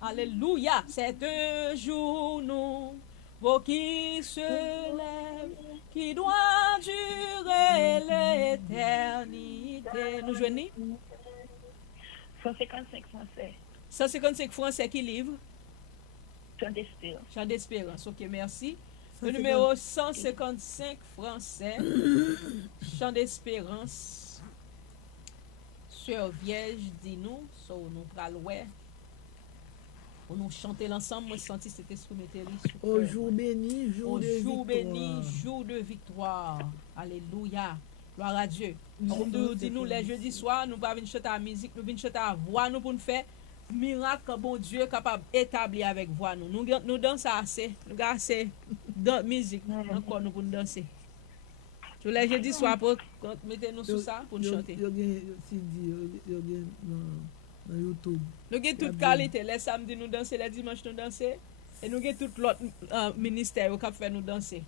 Alléluia, c'est un jour nouveau qui se lève, qui doit durer l'éternité. Nous joignons 155 français. 155 français qui livrent. Chant d'espérance. Chant d'espérance, ok, merci. Le numéro 155 français, chant d'espérance. Sœur Vierge, dis-nous, nous pralouer. Pour nous chanter l'ensemble, moi, senti cet esprit mettre Au jour béni, jour au de jour victoire. béni, jour de victoire. Alléluia. Gloire à Dieu. Nous dis-nous, les jeudis soirs, nous ne venons pas chanter la musique, nous venons chanter la voix, nous pour nous faire miracle, bon Dieu, capable d'établir avec voix. Nous dansons assez. Nous avons assez de musique. Encore, nous pour nous danser. Tous les jeudis soirs, mettez-nous sur ça pour nous chanter. Yo gen CD, yo gen dans YouTube. Nous avons toute qualité. Les samedis, nous dansons, les dimanches, nous dansons. Et nous avons tout l'autre ministère qui fait nous danser.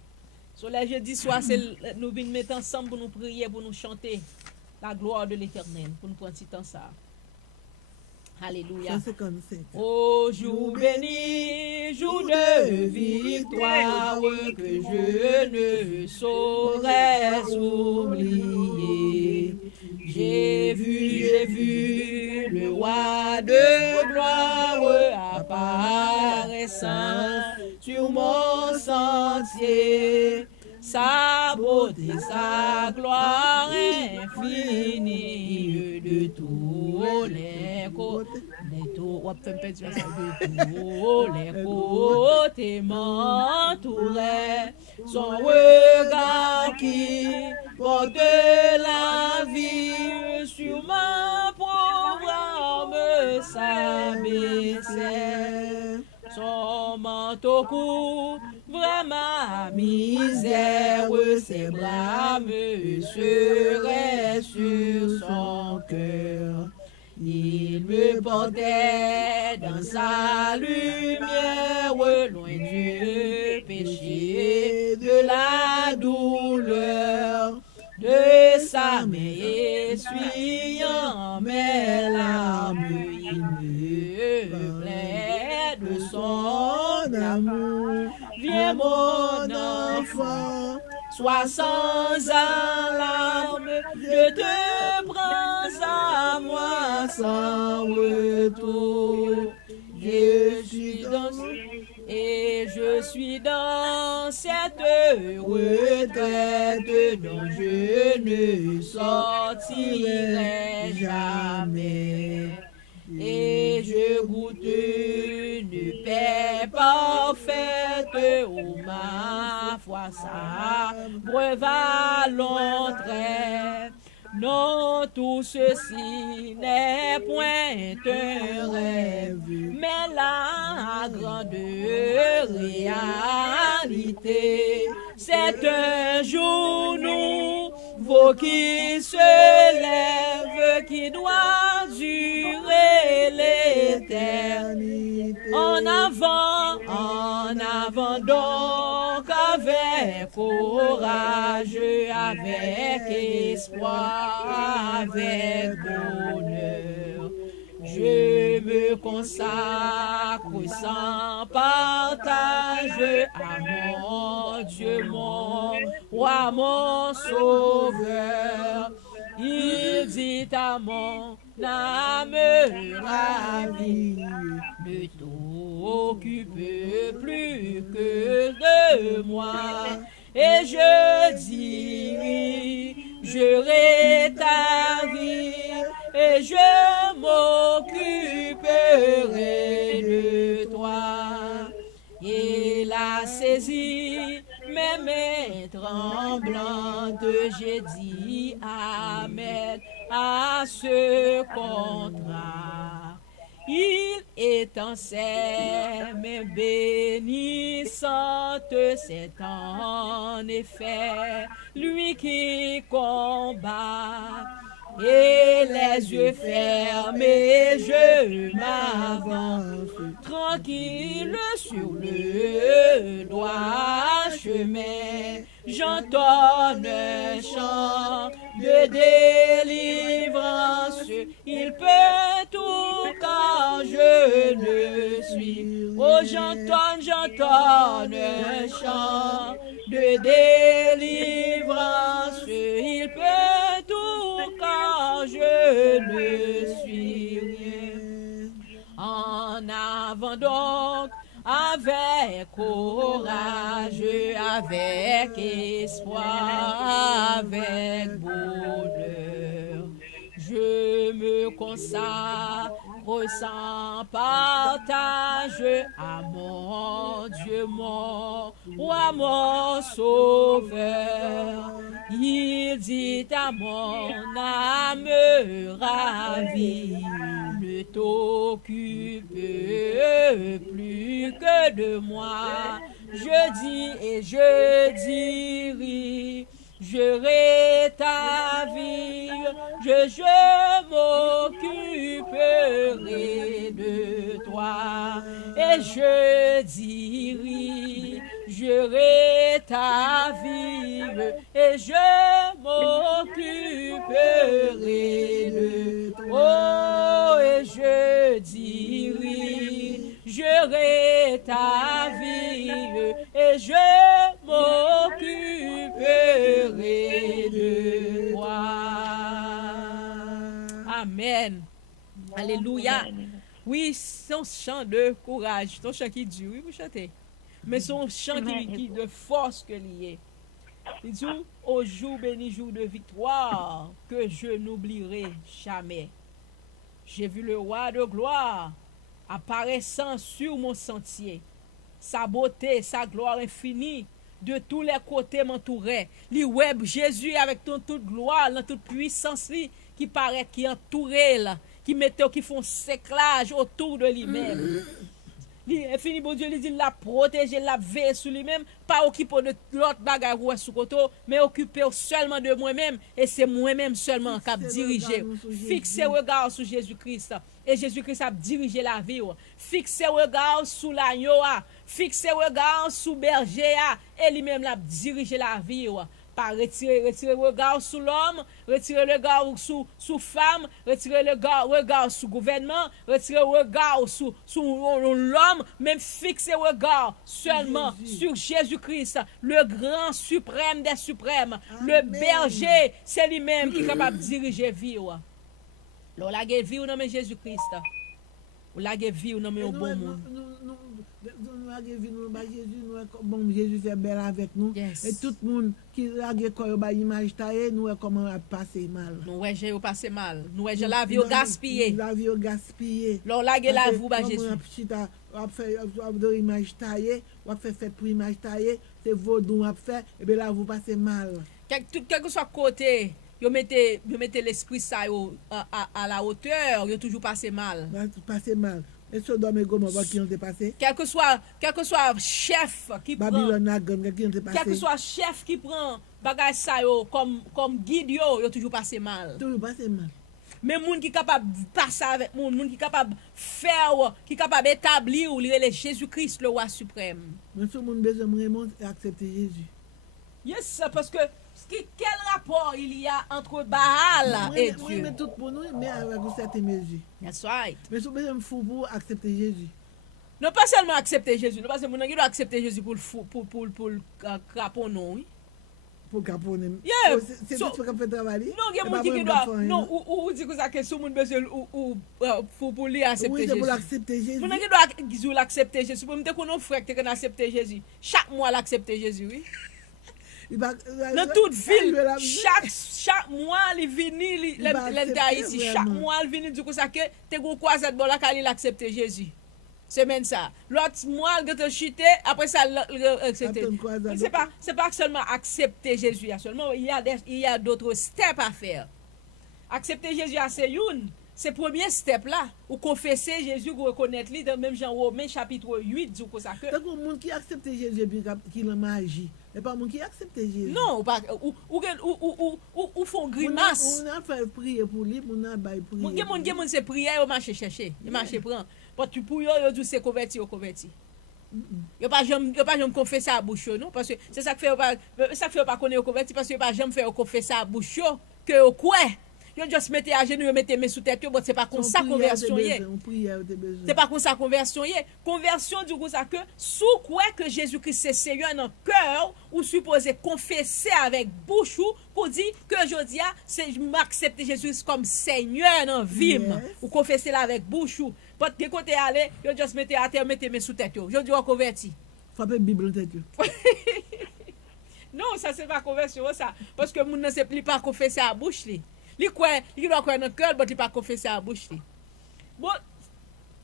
Sur les jeudis soirs, nous venons mettre ensemble pour nous prier, pour nous chanter la gloire de l'Éternel, pour nous prendre ce temps ça. Alléluia. 155. Ô jour béni, jour de victoire que je ne saurais oublier. J'ai vu le roi de gloire apparaissant sur mon sentier. Sa beauté, sa gloire infinie de tous les côtés. De tous les côtés m'entourait. Son regard qui porte la vie sur ma pauvre âme s'abaissait. Son manteau couvre ma misère, ses bras me seraient sur son cœur. Il me portait dans sa lumière, loin du péché, de la douleur, de sa main essuyant mes larmes. Il me plaît de son amour. Viens mon enfant, sois sans alarme, je te prends à moi sans retour. Je suis dans cette retraite dont je ne sortirai jamais. Et je goûte une paix parfaite où ma foi s'abreuve à long trait. Non, tout ceci n'est point un rêve, mais la grande réalité. C'est un jour nouveau qui se lève, qui doit durer l'éternité. En avant donc, avec courage, avec espoir, avec bonheur. Je me consacre sans partage à mon Dieu, mon roi, mon sauveur. Il dit à mon âme ravie, ne t'occupe plus que de moi. Et je dirigerai ta vie, et je m'occuperai de toi. Il a saisi mes mains tremblantes, j'ai dit amen à ce contrat. Il étend ses mains bénissantes, c'est en effet lui qui combat. Et les yeux fermés, je m'avance tranquille sur le droit chemin. J'entonne un chant de délivrance. Il peut tout quand je ne suis. Oh, j'entonne un chant de délivrance. Il peut tout quand je ne suis rien. En avant donc, avec courage, avec espoir, avec bonheur, je me consacre sans partage à mon Dieu, mon roi, mon sauveur. Il dit à mon âme ravie, ne t'occupe plus que de moi. Je dis et je dirigerai ta vie, je m'occuperai de toi. Et je dirigerai ta vie, et je m'occuperai de toi. Oh, et je gérerai ta vie et je m'occuperai de toi. Amen. Alléluia. Oui, c'est un chant de courage. C'est un chant qui dure, oui, vous chantez. Mais c'est un chant qui de force que lié. Il dit, au jour béni, jour de victoire, que je n'oublierai jamais. J'ai vu le roi de gloire apparaissant sur mon sentier. Sa beauté, sa gloire infinie, de tous les côtés m'entourait. Li web Jésus avec toute gloire, dans toute puissance, qui paraît, qui entourait là, qui mettait, qui font séclage autour de lui-même. Infini, bon Dieu, il dit, la protéger, la veiller sur lui-même, pas occuper de l'autre bagarre ou sous côté, mais occuper seulement de moi-même, et c'est moi-même seulement qui a dirigé. Fixez regard sur Jésus-Christ, et Jésus-Christ a dirigé la vie. Fixez regard sur l'agneau, fixez regard sur berger, et lui-même a dirigé la vie. Pas retirer regard sur l'homme, retirer le regard sur femme, retirer le regard sur gouvernement, retirer regard sur l'homme, même fixer regard seulement sur Jésus-Christ, le grand suprême des suprêmes, le berger, c'est lui-même qui est capable de diriger vie. Alors la vie dans Jésus-Christ. La vie dans un bon monde. Jésus fait belle avec nous. Yes. Et tout le monde qui a image taillée, nous comment a passé mal. Nous j'ai passé mal. Nous j'ai la vie gaspillée. La vie gaspillée. Alors la vous ba Jésus. On fait image taillée, on fait fête pour image taillée, c'est vaudou on fait et bien là vous passez mal. Quel que soit côté, vous mettez l'esprit ça à la hauteur, vous toujours passé mal. Passé mal. Et ce domme Gomorrhe qui ont dépassé. Quel que soit chef qui Babylone qui ont quel dépassé. que soit chef qui prend bagage ça comme guide yo toujours passé mal. Toujours passé mal. Mais moun qui capable passer avec moun qui capable faire, qui capable établir ou le Jésus-Christ le roi suprême. Mais tout le monde besoin de accepter Jésus. Yes, parce que quel rapport il y a entre Baal et Dieu? Oui, mais tout pour nous, mais avec une certaine mesure. That's right. Mais si vous fou pour accepter Jésus. Non pas seulement accepter Jésus, non pas seulement doit accepter Jésus pour craponner, non, oui. Pour caponner. Yeah. C'est tout ce qu'on fait travailler. Non, il y a des gens qui doivent. Non, ou dit que ça que tout le monde besoin pour lui accepter Jésus. Oui, c'est pour l'accepter Jésus. Mon qui doit l'accepter Jésus. Pour me dire qu'on a frère qui accepter Jésus. Chaque mois l'accepter Jésus, oui. Dans toute ville, chaque mois, il vient ici. Chaque mois, il vient du coup ça que t'es gros croisade bon là qu'il accepte Jésus. C'est même ça. L'autre mois, il te chuter, après ça accepter. C'est pas seulement accepter Jésus seulement, il y a d'autres steps à faire. Accepter Jésus c'est une, c'est premier step là, ou confesser Jésus, ou reconnaître lui dans même Jean Romains chapitre 8 dit comme ça que donc le monde qui accepte Jésus puis qui le magie. Et pas monde qui accepte Jésus. Non, ou font grimace. On a fait prier pour lui, on a bail prier. Mon c'est prier, on marche chercher, il marche prend. Parce que pour yo dit c'est converti. Yo pas jamais confesser à bouche non parce que c'est ça que fait pas connaître converti parce que pas jamais faire confesser à bouche que au quoi. Yo juste mettez à genoux, mettez mes sous tête, bon c'est pas comme ça conversion yé. C'est pas comme ça conversion yé. Conversion du coup ça que sous quoi que Jésus-Christ c'est Seigneur dans cœur ou supposé confesser avec bouche pour dire que je dis c'est m'accepter Jésus comme Seigneur dans vie ou confesser là avec bouche ou pas de côté aller, yo juste mettez à terre, mettez mes sous tête yo. Je dis on converti. Frappez Bible tête yo. Non, ça c'est pas conversion ça parce que moun ne sait plus pas confesser à bouche li. Il doit croire dans le cœur, mais il ne pas confesser à la bouche. Bon,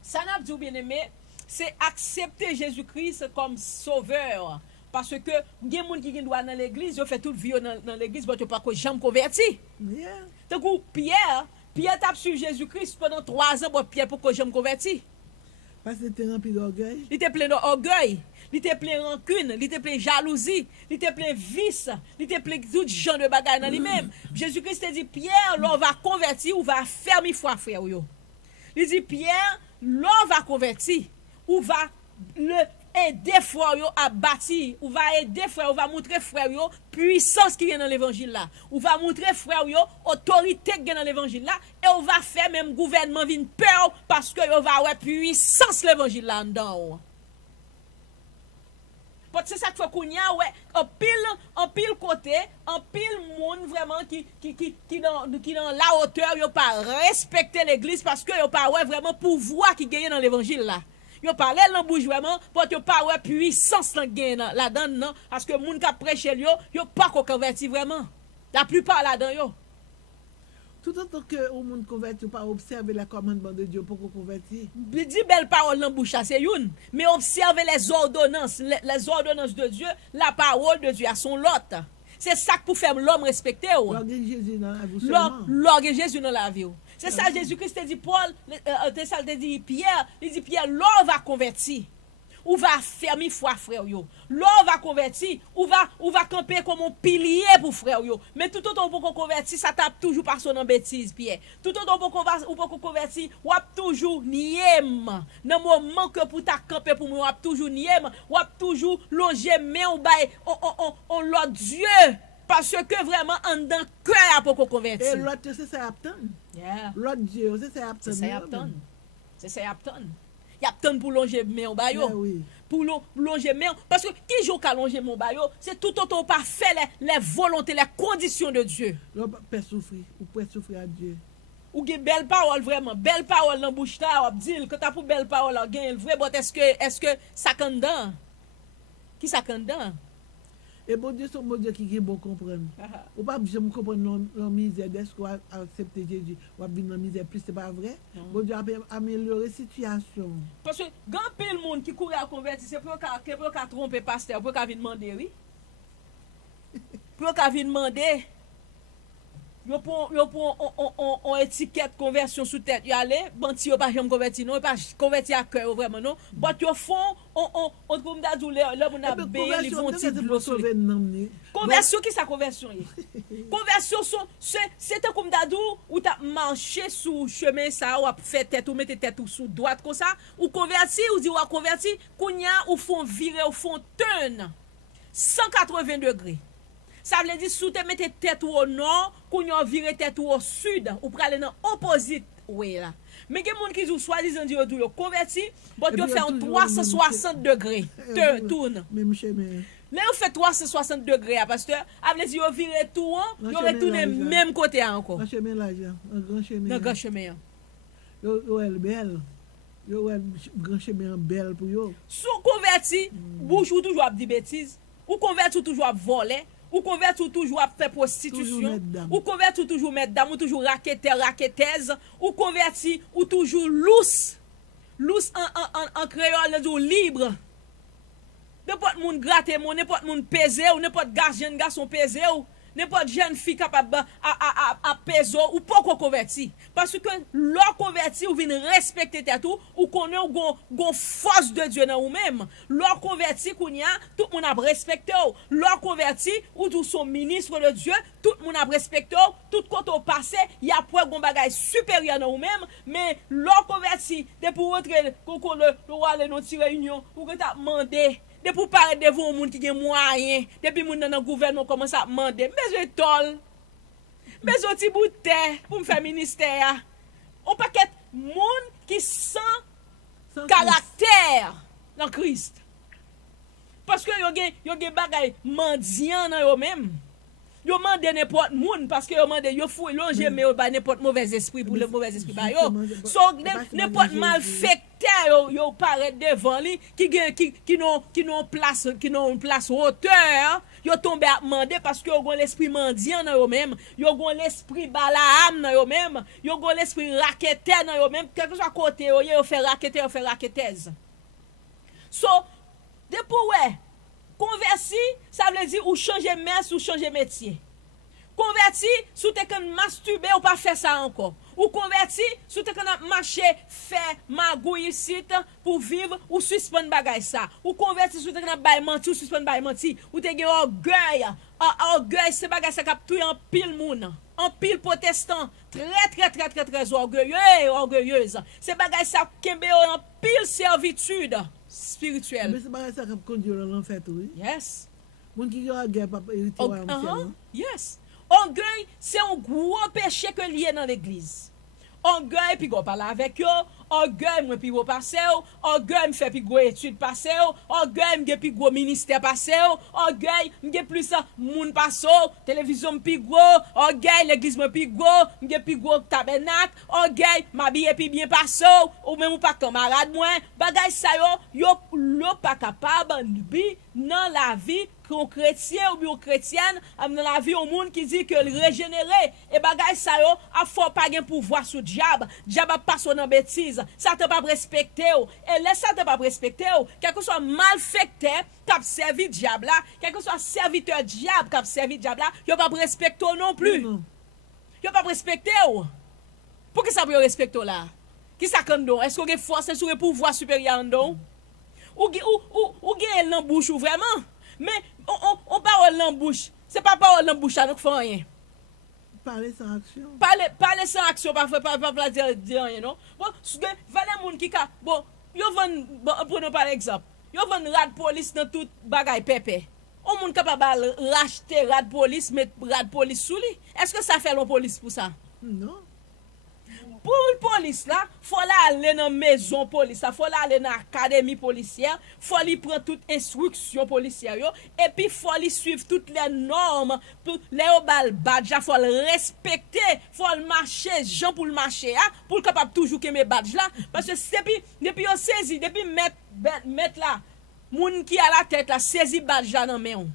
ça n'a pas bien aimé, c'est accepter Jésus-Christ comme sauveur. Parce que il y a des gens qui doivent dans l'église, ils font toute vie dans l'église, mais ils ne pas jamais converti. Donc, Pierre t'a suivi Jésus-Christ pendant 3 ans, pour Pierre pour que jamais converti. Parce que était rempli d'orgueil. Il était plein d'orgueil. Il était plein de rancune, il était plein de jalousie, il était plein de vice, il était plein de tout genre de bagages dans lui-même. Jésus-Christ dit, Pierre, l'on va convertir ou va faire 1000 fois frère. Il dit, Pierre, l'on va convertir ou va le aider frère yo à bâtir, ou va aider frère, ou va montrer frère yo puissance qui est dans l'évangile là. Ou va montrer frère yo autorité qui est dans l'évangile là et on va faire même gouvernement vinn peur parce que yo va ouais puissance l'évangile là dedans. C'est ça qu'il faut qu'on y a, ouais, en pile côté, en pile monde vraiment qui dans la hauteur, yo pas respecter l'église parce que yo pas ouais vraiment pouvoir qui gagne dans l'évangile là. Yo pas dans bouche vraiment pour yo pas ouais puissance dans gagne là-dedans non parce que monde qui prêche yo pas converti vraiment. La plupart là-dedans yo. Tout autant que le monde converti, pas observer les commandements de Dieu pour qu'on convertit. Dit belle parole dans bouche, c'est une. Mais observer les ordonnances de Dieu, la parole de Dieu à son lot. C'est ça pour faire l'homme respecter. L'orgue Jésus dans la vie. L'orgue Jésus dans la vie. C'est ça Jésus-Christ te dit Paul, te dit Pierre, il dit Pierre, l'homme va convertir. Ou va fermer foi frère yo. L'homme va convertir, ou va camper comme un pilier pour frère yo. Mais tout autant pour qu'on convertit, ça tape toujours par son bêtise Pierre. Tout autant pour qu'on convertit, ou a toujours niem. Dans moment que pour ta camper pour moi, ou a toujours niem, ou a toujours loger mais on l'autre Dieu parce que vraiment en dedans cœur pour qu'on convertit. Et l'autre c'est ça attendre. Yeah. L'autre Dieu, c'est ça attendre. C'est ça attendre. C'est ça attendre. Y a tant pour longer mais on bayo. Oui. Pour longer mais parce que qui joue qu'à longer mon bayo, c'est tout autant pas faire les volontés, les conditions de Dieu. On peut souffrir, ou peut souffrir à Dieu. Ou gen belle parole vraiment, belle parole dans bouche ta, on dit que t'as pour belle parole gen vrai bon est-ce que ça candan? Qui ça candan? Et bon Dieu, c'est bon Dieu qui est bon comprendre. Ou pas jamais comprendre la misère, est-ce qu'on a accepté Jésus, ou a venir dans la misère plus, c'est pas vrai? Bon Dieu a amélioré la situation. Parce que grand pile monde qui courait à convertir, c'est pour qu'à tromper pasteur, pour qu'à venir demander, oui. Pour qu'à venir demander. Yo pour on étiquette conversion sous tête. Yo aller, banti yo pas jamais converti non, pas converti à cœur vraiment non. But yo font on comme da dou là mon a béé li font ti de l'eau sur lui. Conversion qui ça conversion Conversion c'était comme da dou ou t'a marché sous chemin ça ou a fait tête ou mettre tête ou sous droite comme ça ou converti ou dit ou converti kounya ou font virer ou font turn 180 degrés. Ça veut dire sous te mette tête ou au nord, qu'on y vire tête ou au sud, ou pour aller dans opposite ouais là. Mais il y a des gens qui disent soi-disant Dieu tout converti, bon tu fais un 360 degrés, tourne. Même chemin. Là on fait 360 degrés pasteur, veut dire vire tout on, yo retourner même côté encore. Un chemin là, un grand chemin. Dans grand chemin. Yo elle belle. Yo elle grand chemin belle pour yo. Sous converti, bouche ou toujours dit bêtises, ou converti ou toujours voler. Ou converti ou toujours à faire prostitution, ou converti ou toujours mettre dame, ou toujours raquettaise, ou converti ou toujours lousse en créole ou libre. N'importe monde gratte mon, n'importe monde peser ou n'importe jeune garçon peser ou n'importe jeune fille capable à peser ou pas qu'on converti parce que leur converti ou vient respecter tout ou connaît gon force de Dieu dans ou même leur converti kounya tout monde a respecté leur converti ou tout son ministre de Dieu tout monde a respecté tout côté au passé il y a pour gon bagage supérieur dans ou même mais leur converti de pour rentrer qu'on le aller dans une réunion ou que t'a demandé de pour parler devant un monde qui a moyen, depuis moun dans le gouvernement commence à demander, mais je tol, mais je ti bout de terre pour me faire ministère. On paquet monde qui sans caractère dans Christ. Parce que yo gen bagay mendiant dans yo même. Yo mande n'importe monde parce que yo mande yo fou longer mais yo ba n'importe mauvais esprit pour le mauvais esprit ba yo. So n'importe malfecteur yo paraît devant lui qui non place hauteur, yo tombe à demander parce que yo gon l'esprit mendiant dans yo même, yo gon l'esprit Balaam dans yo même, yo gon l'esprit raqueteur dans yo même, quelque soit côté yo fait raqueteur, yo fait raqueteuse. So depuis ouais converti, ça veut dire ou changer messe ou changer métier. Converti, sous te kan masturber ou pas faire ça encore. Ou converti, sous te kan marcher faire magouille ici pour vivre ou suspendre bagay ça. Ou converti sous te kan bay menti ou suspendre bay menti. Ou te gen orgueil. Orgueil c'est bagay ça k'ap touye en pile moun. En pile protestant, très orgueilleuse. C'est bagay ça kembe en pile servitude. spirituel. Mais c'est pas ça qui conduit l'enfer, oui. Yes. Moun qui a guerre, papa, hérité au ciel. Yes. Orgueil, c'est un gros péché que lié dans l'église. Orgueil, puis go parler avec yo. Orgueil, moi, puis go passer. Orgueil, me fait puis go étude passer. Orgueil, me puis go ministère passer. Orgueil, me plus moun passer. Télévision, puis go. Orgueil, l'église, me puis go. Me puis go tabernacle. Orgueil, m'habiller puis bien passer. Ou même ou pas camarade, moi. Bagay sa yo pas capable, dans la vie, qu'on chrétien ou bien chrétienne, dans la vie au monde qui dit que le régénéré, et bagay sa yo, a faut pas gen pouvoir sur diable. Diable passe dans bêtise. Ça te pas respecter. Et laisse ça te pas respecter. Quel que soit malfecteur, qui a servi diable là, quel que soit serviteur diable qui a servi diable là, yo pas respecter non plus. Yo pas respecter. Pour que ça peut respecter là? Qui ça kando? Est-ce qu'on a force sur le pouvoir supérieur en don? Ou gen l'embouche ou vraiment? Mais on parle l'embouche. C'est pas parole l'embouche à nous faire rien. Parler sans action. Parler sans action, pas dire rien, non? Bon, valait moun qui ka, bon, yo vend, prenons par exemple, yo vend rad police dans tout bagay pépé. On moun capable racheter rad police, mettre rad police sous lui. Est-ce que ça fait la police pour ça? Non. Pour le police là, faut aller dans maison police, faut aller dans académie policière, faut lui prendre toute instruction policière yo, et puis faut lui suivre toutes les normes, pour les bal badge, faut le respecter, faut le marcher, Jean pour le marcher pour capable toujours que mes badge là parce que depuis on saisi, depuis mettre là, moun qui a la tête là saisi badge là dans main.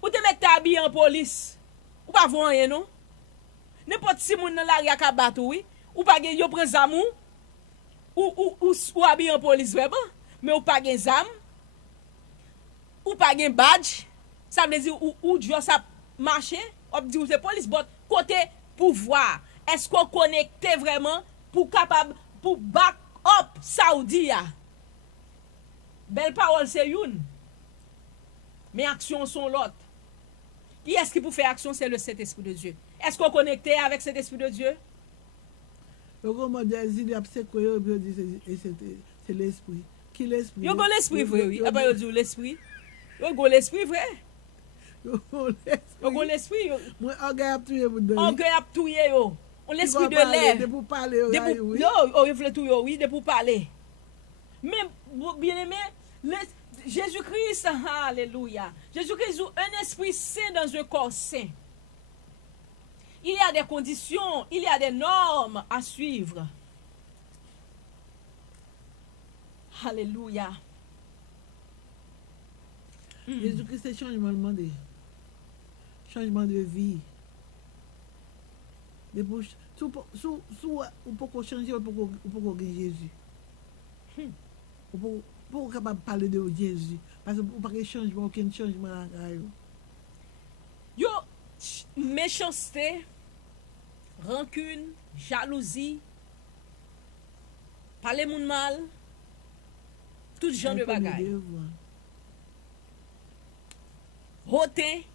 Ou te mettre habillé en police. Ou pas voir rien non? N'importe si moun dans la rue ka battre oui. Ou pas gen yo prend zamou ou habillé en police vraiment mais ou pas gen zam ou pas gen badge ça veut dire ou Dieu ça marcher on dit c'est police bot côté pouvoir est-ce qu'on connecté vraiment pour capable pour back up Saudi a belle parole c'est une mais actions sont l'autre qui est-ce qui pour faire action c'est le Saint-Esprit de Dieu est-ce qu'on connecté avec cet esprit de Dieu? Le gros désir c'est quoi c'est l'esprit. Qui l'esprit? Yo gon l'esprit vrai oui. Après yo dit l'esprit. Yo gon l'esprit vrai. Yo gon l'esprit. Moi orgueil a tué vous donner. Orgueil a tué yo. On l'esprit de l'air. De pour parler oui. Yo yo veut tout yo oui de pour parler. Même bien aimé Jésus-Christ alléluia. Jésus-Christ un esprit saint dans un corps saint. Il y a des conditions, il y a des normes à suivre. Alléluia. Jésus-Christ, c'est changement demandé. Changement de vie. Ou pour changer, ou pour gagner Jésus. Ou pour capable parler de Jésus. Parce que vous n'avez pas aucun changement à la Yo, méchanceté, rancune, jalousie, parler moun mal, tout genre de bagaille. Roté,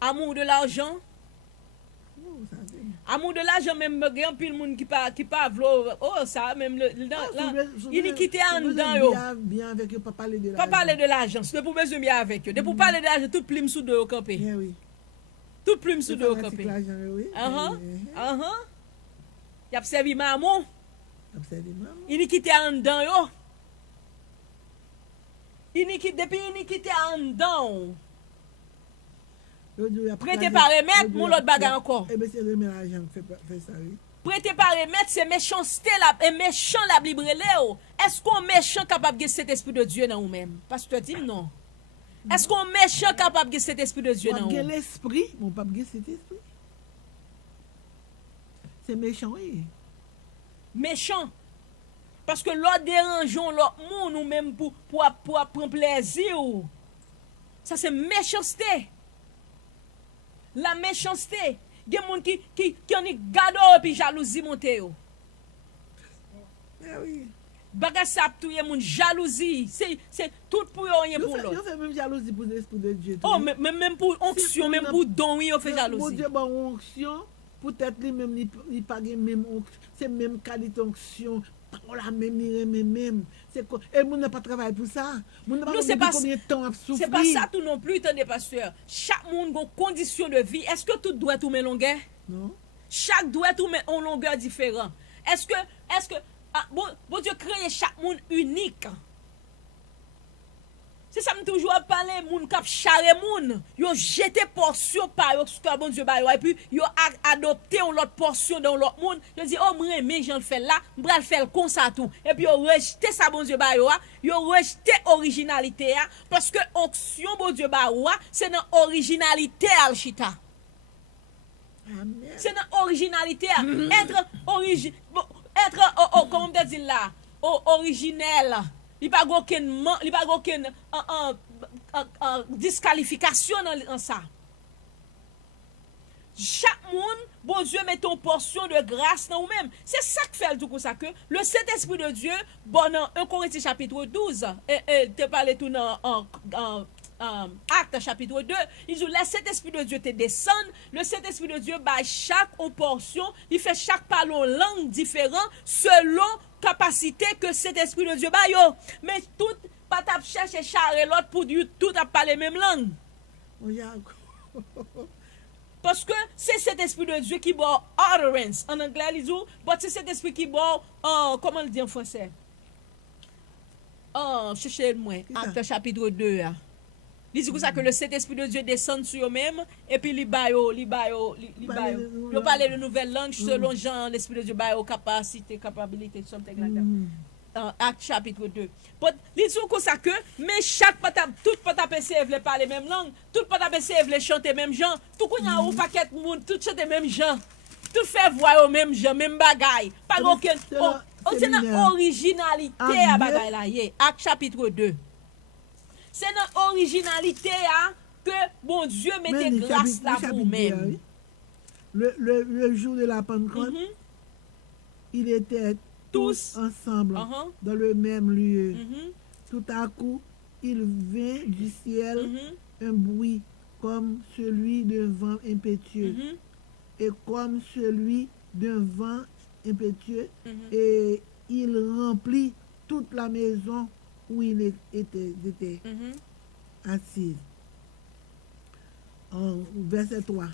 amour de l'argent. Amour de l'argent même grand pile moun qui pas vlo ça même iniquité en dedans yo. Bien avec eux pas parler de l'argent. Pas parler de l'argent, c'est pour besoin bien avec eux. De pour parler de l'argent tout plume sous deux au campé. Oui. Tout plume sous deux au campé. Y a servi maman. Iniquité en dedans yo. Depuis iniquité en dedans. Prêter par remettre, mon l'autre bagarre encore. Prêter par remettre, c'est méchanceté, et méchant la Bible. Est-ce qu'on méchant capable de cet esprit de Dieu dans nous-mêmes? Parce que tu dis non. Est-ce qu'on méchant capable de cet esprit de Dieu dans nous? L'esprit, mon papa cet esprit. C'est méchant, oui. Méchant. Parce que l'autre dérangeons l'autre monde ou même pour prendre plaisir. Ça c'est méchanceté. La méchanceté. Il y a des gens qui ont gado et puis jalousie monté yo. Oui. Baga sap touye moun jalousie. C'est tout pour rien pour l'autre. Yo fait même jalousie pour l'esprit de Dieu. Oh même pour onction, même pour don oui, on fait jalousie. Bon Dieu bon onction, peut-être lui même il pas même c'est même qualité onction parole a même. C'est quoi? Et moun n'a pas travaillé pour ça. Moun n'a pas c'est pas combien de temps à souffrir. c'est pas ça tout non plus, attendez, pasteur. Chaque monde a une condition de vie. Est-ce que tout doit être en longueur? Non. Chaque doit être en longueur différente. Est-ce que bon Dieu crée chaque monde unique? C'est ça me toujours parler moun k'ap charé moun, yo jeté portion par yo ce que bon Dieu ba yo et puis yo adopté une autre portion dans l'autre monde. Yo dit oh moi mais j'en fais là, m'bral faire comme ça tout. Et puis yo rejeté ça bon Dieu ba yo rejeté originalité parce que onction bon Dieu ba yo c'est dans originalité alchita. Amen. C'est dans originalité être comment on dit là, originel. Il n'y a pas aucune disqualification dans ça. Chaque monde, bon Dieu, met ton portion de grâce dans vous-même. C'est ça qui fait tout comme ça que le Saint-Esprit de Dieu, bon, dans 1 Corinthiens chapitre 12, et te parle tout dans Acte chapitre 2, il dit, le Saint-Esprit de Dieu te descend, le Saint-Esprit de Dieu, bah, chaque portion, il fait chaque parole en langue différente selon capacité que cet esprit de Dieu ba yo. Mais tout pas t'a chercher charrer l'autre pour dire tout a parler même langue. Parce que c'est cet esprit de Dieu qui boit utterance en anglais ils disent mais c'est cet esprit qui boit comment le dire en français? Cherchez moi Acte chapitre 2 là. Il dit ça que le Saint-Esprit de Dieu descend sur eux-mêmes et puis il parle de nouvelles langues selon Jean, l'Esprit de Dieu ba yo capabilité something like that. Acte chapitre 2. Il dit comme ça que mais chaque tout pas percevoir parler même langue, tout pas percevoir chanter même genre, tout qu'on a ou paquet monde, tout chanter même genre, tout faire voir au même genre, même bagaille. Pas aucun c'est une originalité à bagaille là, Acte chapitre 2. C'est dans l'originalité que bon Dieu mette grâce là pour vous-même. Le jour de la Pentecôte, ils étaient tous ensemble dans le même lieu. Tout à coup, il vint du ciel un bruit comme celui d'un vent impétueux et comme celui d'un vent impétueux et il remplit toute la maison où il était assis. En verset 3.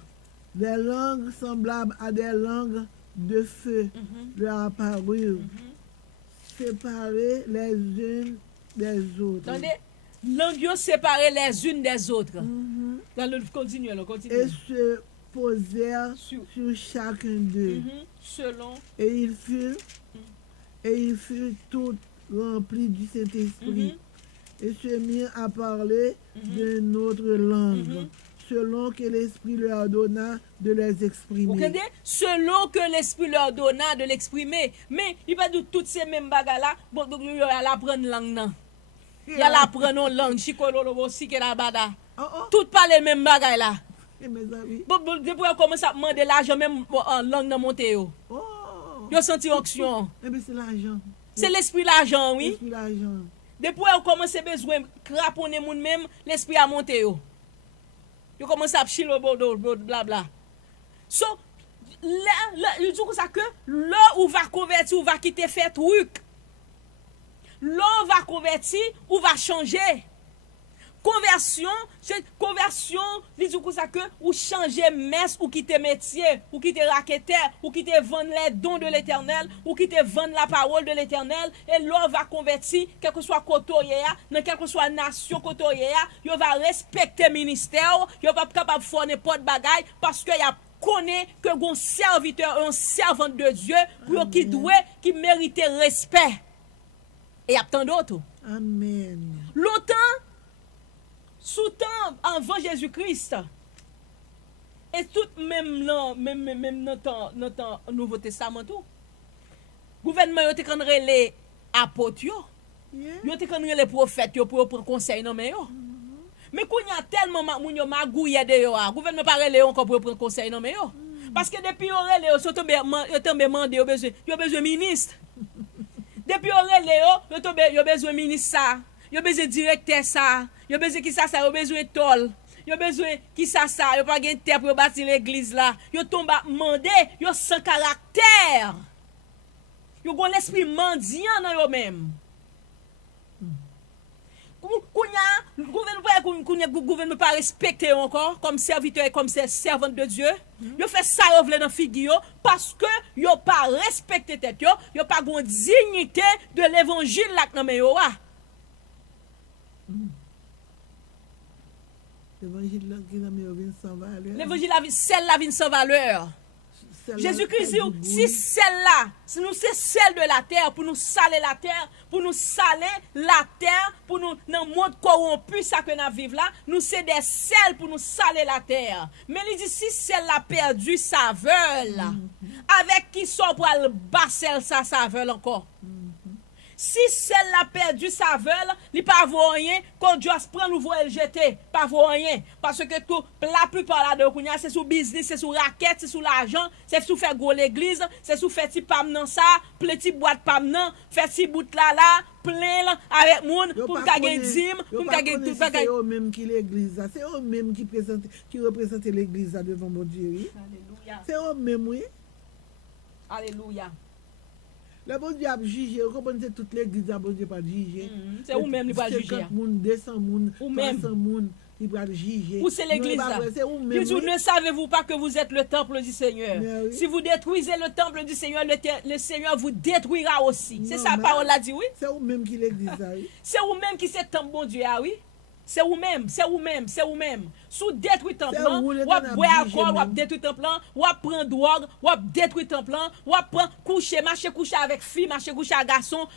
Des langues semblables à des langues de feu leur apparurent, séparées les unes des autres. Attendez, langues séparées les unes des autres. Continue. Et se posèrent sur chacun d'eux. Et il fut tout remplis du Saint-Esprit et se mirent à parler d'une autre langue, selon que l'Esprit leur donna de les exprimer. Vous comprenez? Selon que l'Esprit leur donna de l'exprimer. Mais il va dire toutes ces mêmes bagages là, bon, donc il va apprendre langue non. Il va apprendre une langue, chikololo aussi que la bada. Tout parler même bagages là. Bon, depuis qu'on commence à demander l'argent même en langue dans monter yo. Yo senti onction. C'est l'argent. C'est l'esprit l'argent, oui. L'esprit l'argent. Depuis qu'on commence à besoin craponner moun même, l'esprit a monté yo. Yo commence à chiller blabla. So là, il dit ça que là où va convertir, ou va quitter faire truc. Là où va convertir, ou va changer. Conversion, il dit ça que ou changer messe, ou quitter métier, ou quitter raqueteur, ou quitter vendre les dons de l'Éternel, ou quitter vendre la parole de l'Éternel, et l'on va convertir, quel que soit côté, dans quelle que soit nation côté, il va respecter le ministère, il va pas capable de faire n'importe bagaille, parce que il a connaît que un serviteur, un servant de Dieu, pour qui mérite respect. Et il y a tant d'autres. Amen. Longtemps, sous temps avant Jésus-Christ, et tout même dans le Nouveau Testament, tout, gouvernement a été les apôtres, il a été les prophètes pour prendre conseil. Mais quand il y a tellement de magouilles de gouvernement pas relé encore pour prendre conseil. Parce que depuis il a tombé mandé, il a besoin de ministre. Depuis il a besoin de ministre. Il a besoin de directeur ça. Il a besoin de ça, il a besoin de tol. Il a besoin de ça, il a pas de terre pour bâtir l'église là. Il tombe mandé, il sans caractère. Yo gon l'esprit mendiant dans yo même. Le gouvernement pas respecté encore comme serviteur et comme servante de Dieu. Yo fait ça yo vle dans figure parce que yo pas respecté tête yo pas gon dignité de l'évangile là dans men yo wa. L'évangile là qui dans men yo vient sans valeur. L'évangile celle-là vient sans valeur. Jésus-Christ dit, si celle-là, si nous c'est celle de la terre, pour nous saler la terre, pour nous, dans le monde corrompu, ça que nous vivons là, nous c'est des sels pour nous saler la terre. Mais il dit, si celle-là perdu sa saveur, avec qui sont pour le basser sa saveur encore. Si celle-là perdu sa saveur, il pas vaut rien, quand Dieu prend nouveau le jeter, pas vaut rien. Parce que tout, la plupart là de Kounia, c'est sous business, c'est sous raquette, c'est sous l'argent, c'est sous faire gros l'église, c'est sous faire petit pam nan ça, petit boîte pam nan, faire petit bout là, plein là, avec moun, pour gagner dîme, pour gagner tout. C'est eux même qui l'église, c'est eux même qui représentent l'église devant mon Dieu. Alléluia. C'est eux même, oui. Alléluia. Le bon Dieu a jugé, vous comprenez, toute l'église a bon Dieu pas jugé. C'est ou même qui va juger. 50 moun, 200 moun, 300 moun, il va juger. Ou c'est l'église là. Ne savez-vous pas que vous êtes le temple du Seigneur? Oui. Si vous détruisez le temple du Seigneur, le Seigneur vous détruira aussi. C'est ça la parole a dit, oui? C'est vous même qui l'église là, oui. C'est vous même qui c'est temple bon Dieu, oui? C'est vous-même. Sous détruit temple, ou boire alcool, ou détruit temple, ou prendre drogue, ou détruit temple, ou prendre coucher avec fille, coucher avec garçon,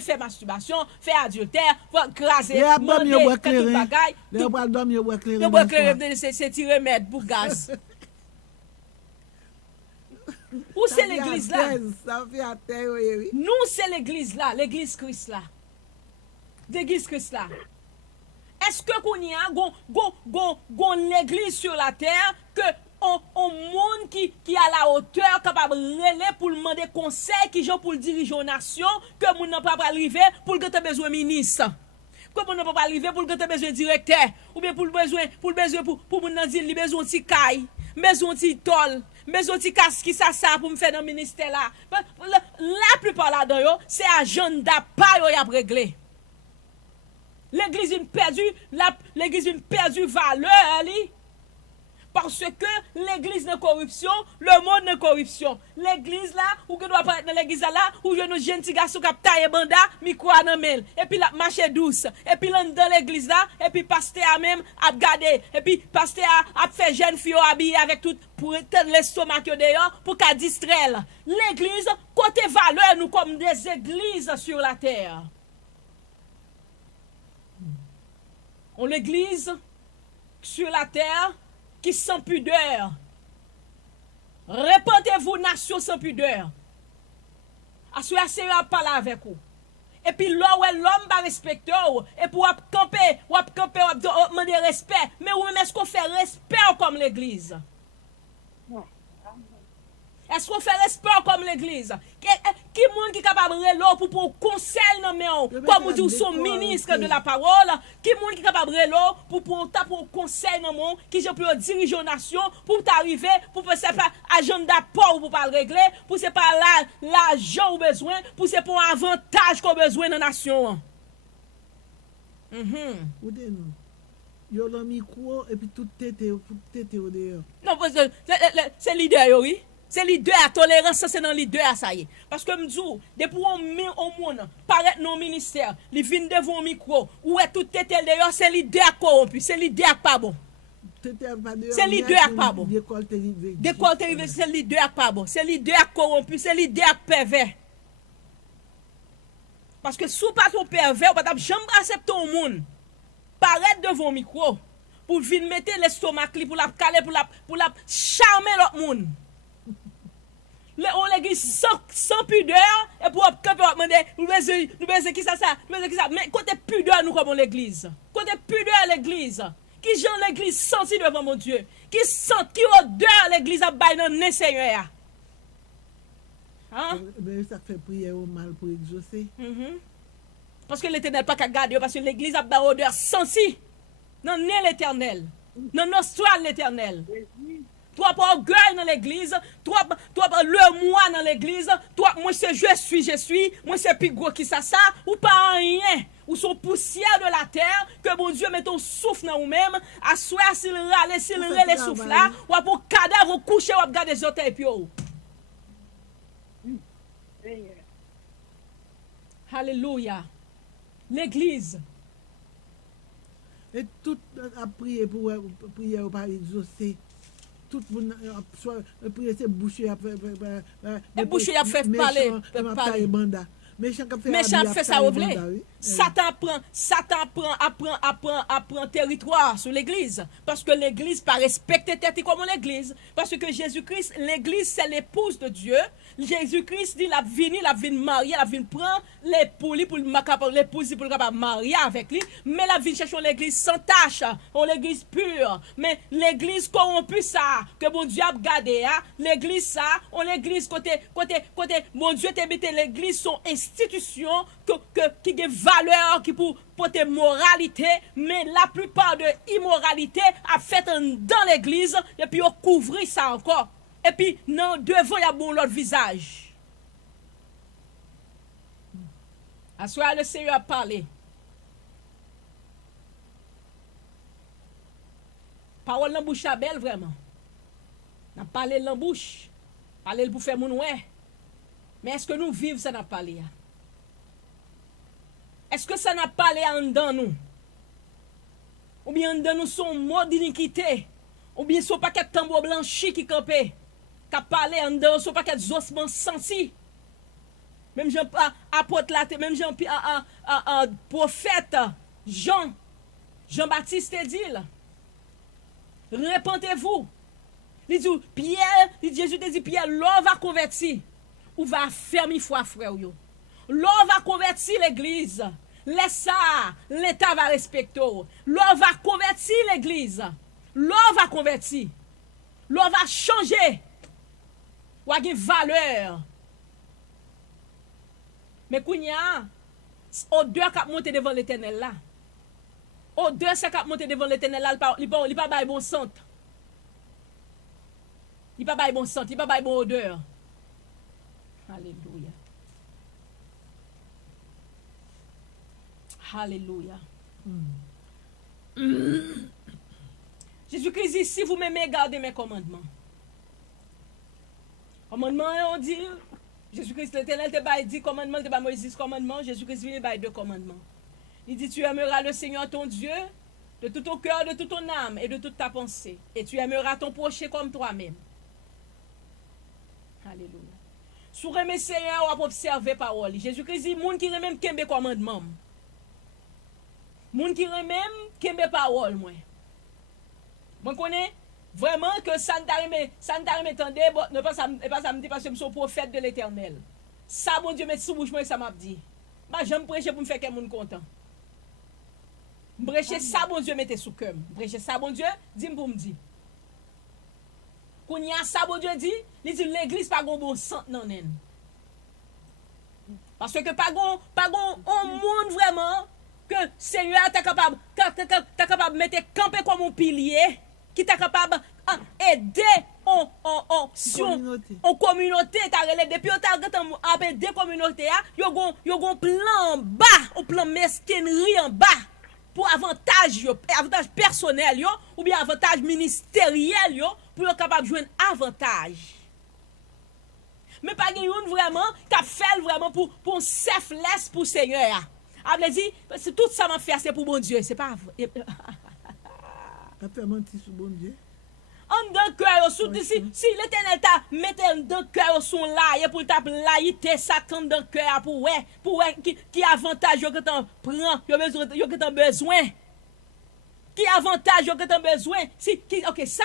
faire masturbation, faire adultère, craser, demander tout bagaille. Le bois clair, c'est tirer remède pour gaz. Où c'est l'église là? Nous c'est l'église là, l'église Christ là. L'église Christ là. Est-ce que qu'on y a gon l'église sur la terre que on monde qui à la hauteur capable relais pour demander conseil qui gens pour diriger une nation que moun n'a pas arriver pour que tu besoin ministre que moun n'a pas arriver pour que tu besoin directeur ou bien pour besoin pour moun nan dire li besoin ti kay besoin ti tol besoin ti casse qui ça pour me faire dans ministère là la plupart là-dedans yo c'est agenda pas yo y a régler. L'église a perdu valeur parce que l'église de corruption, le monde de corruption. L'église là, où que doit apparaître dans l'église là, où je nous jeunes petits garçons qui taillent banda, micro à mel, et puis la marche douce, et puis là dans l'église là, et puis pasteur a même à garder, et puis pasteur a fait jeune fille habillée avec tout pour éteindre l'estomac dehors pour qu'à distraire. L'église côté valeur nous comme des églises sur la terre. On l'église sur la terre qui sans pudeur. Répandez-vous, nation sans pudeur. Assoyez le Seigneur parler avec vous. Et puis là où l'homme va respecter, et pour camper, demander respect. Mais où est-ce qu'on fait respect comme l'église? Est-ce qu'on fait respect comme l'église? Qui monde qui est capable de relo pour conseil non mais comme dit son ministre de la parole, qui monde qui est capable de relo pour conseil non mon qui je peux diriger une nation pour t'arriver pour faire ça agenda pauvre pour pas le régler, pour c'est pas l'argent au besoin, pour c'est pour un avantage qu'on besoin dans la nation. Yo le micro et puis tout tête au dehors. Non, c'est leader oui. C'est leader à tolérance, c'est dans leader ça y est. Parce que m'dou, depuis on met au monde, paraît non ministère, li vinn devant micro, ou est tout tête d'ailleurs, c'est leader corrompu, c'est leader pas bon. C'est leader pas bon. Décolte arrivé, c'est leader pas bon, c'est leader corrompu, c'est leader pervers. Parce que sous pas ton pervers, ou pas jamais accepter au monde. Paraît devant micro pour venir mettre l'estomac pour la caler pour la charmer l'autre monde. On l'église sans pudeur et pour demander nous besoin qui ça mais côté pudeur nous comme l'église côté pudeur l'église qui gens l'église senti devant mon Dieu qui odeur l'église a bail dans le Seigneur hein ça fait prière au mal pour exaucer parce que l'Éternel pas qu'à garder parce que l'église a bail odeur senti dans l'éternel dans l'Éternel trop orgueil dans l'église, trop le moi dans l'église, trop moi c'est je suis, moi c'est plus gros qui ça, ou pas rien. Ou son poussière de la terre, que bon Dieu mette ton souffle dans vous-même, à soir s'il râle, s'il râle les souffles là, ou pour cadavre coucher, ou regarder les autres et puis Alléluia. L'église. Et tout a prié pour prier au pas exaucer. Tout le monde a prié, c'est boucher. Et boucher a fait parler. Méchant fait ça au blé. Satan apprend territoire sur l'église. Parce que l'église pas respecter tête comme l'église. Parce que Jésus-Christ, l'église c'est l'épouse de Dieu. Jésus-Christ dit la vine marier, la vine prendre l'épouse pour l'épouse pour capable marier avec lui. Mais la vine cherche l'église sans tache, l'église pure. Mais l'église corrompue ça, que bon Dieu a gardé, l'église ça, on l'église côté, bon Dieu t'a mis l'église son institution qui a valeur, qui pour porter moralité, mais la plupart de immoralité a fait dans l'église, et puis on couvre ça encore. Et puis, non, devant, il y a bon l'autre visage. À ce moment, le Seigneur a parlé. Parole dans bouche à belle, vraiment. On a parlé dans bouche. Parler pour faire mon ouais. Mais est-ce que nous vivons ça n'a parlé? Est-ce que ça n'a parlé en dedans nous? Ou bien en dedans nous son mot d'iniquité? Ou bien son paquet de tambour blanchi qui campait? Qui a parlé en dedans son paquet d'ossements sensi? Même Jean apôtre là, même Jean prophète Jean-Baptiste dit là. Répentez-vous. Il dit Pierre, Jésus te dit Pierre, l'homme va convertir. Ou va fermer foi frère yo. L'homme va convertir l'église. Laisse ça, l'État va respecter. L'homme va convertir l'église. L'homme va convertir. L'homme va changer. Ou a une valeur. Mais kounya, odeur qui monte devant l'Éternel là. Odeur ça qui monte devant l'Éternel là, il pas bail bon sang. Il pas bail bon sang, il pas bail bon odeur. Alléluia. Alléluia. Jésus-Christ dit, si vous m'aimez, gardez mes commandements. Commandements, on dit, Jésus-Christ, l'Éternel te dit commandement, te Moïse commandement, Jésus-Christ vient par deux commandements. Il dit, tu aimeras le Seigneur ton Dieu de tout ton cœur, de toute ton âme et de toute ta pensée. Et tu aimeras ton prochain comme toi-même. Alléluia. Sous remet Seigneur, on va observer parole. Jésus-Christ dit, moun qui remet kembe commandement. Moun qui remet kembe parole, moi. Bon connaît vraiment que ça ne tendez, ne pas ça me dit parce que je suis prophète de l'Éternel. Ça bon Dieu met sous bouche moi ça m'a dit. Moi j'aime prêcher pour me faire que moun content. Prêcher ça bon Dieu mettez sous cœur. Prêcher ça bon Dieu, dis pour me dire. Quand il y a ça bon Dieu dit, il dit l'église pas bon sang non nen. Parce que pas gon on monde vraiment que Seigneur t'a capable de mettre camper comme un pilier qui t'a capable aider en communauté t'a relé depuis on t'a aider communauté yo gon plan bas au plan mesquinerie en bas pour avantage personnel yo ou bien avantage ministériel yo pour yo capable joindre avantage. Mais pas une vraiment qui fait vraiment pour selfless pour Seigneur. A dit, tout ça m'a fait, c'est pour bon Dieu. C'est pas vrai. Tu fait mentir sur bon Dieu. En d'un cœur, si l'Éternel t'a mis en d'un cœur son là, pour t'a laïté Satan dans cœur pour qui avantage que t'en prends, que t'en besoin. Qui avantage que t'en besoin. OK, ça,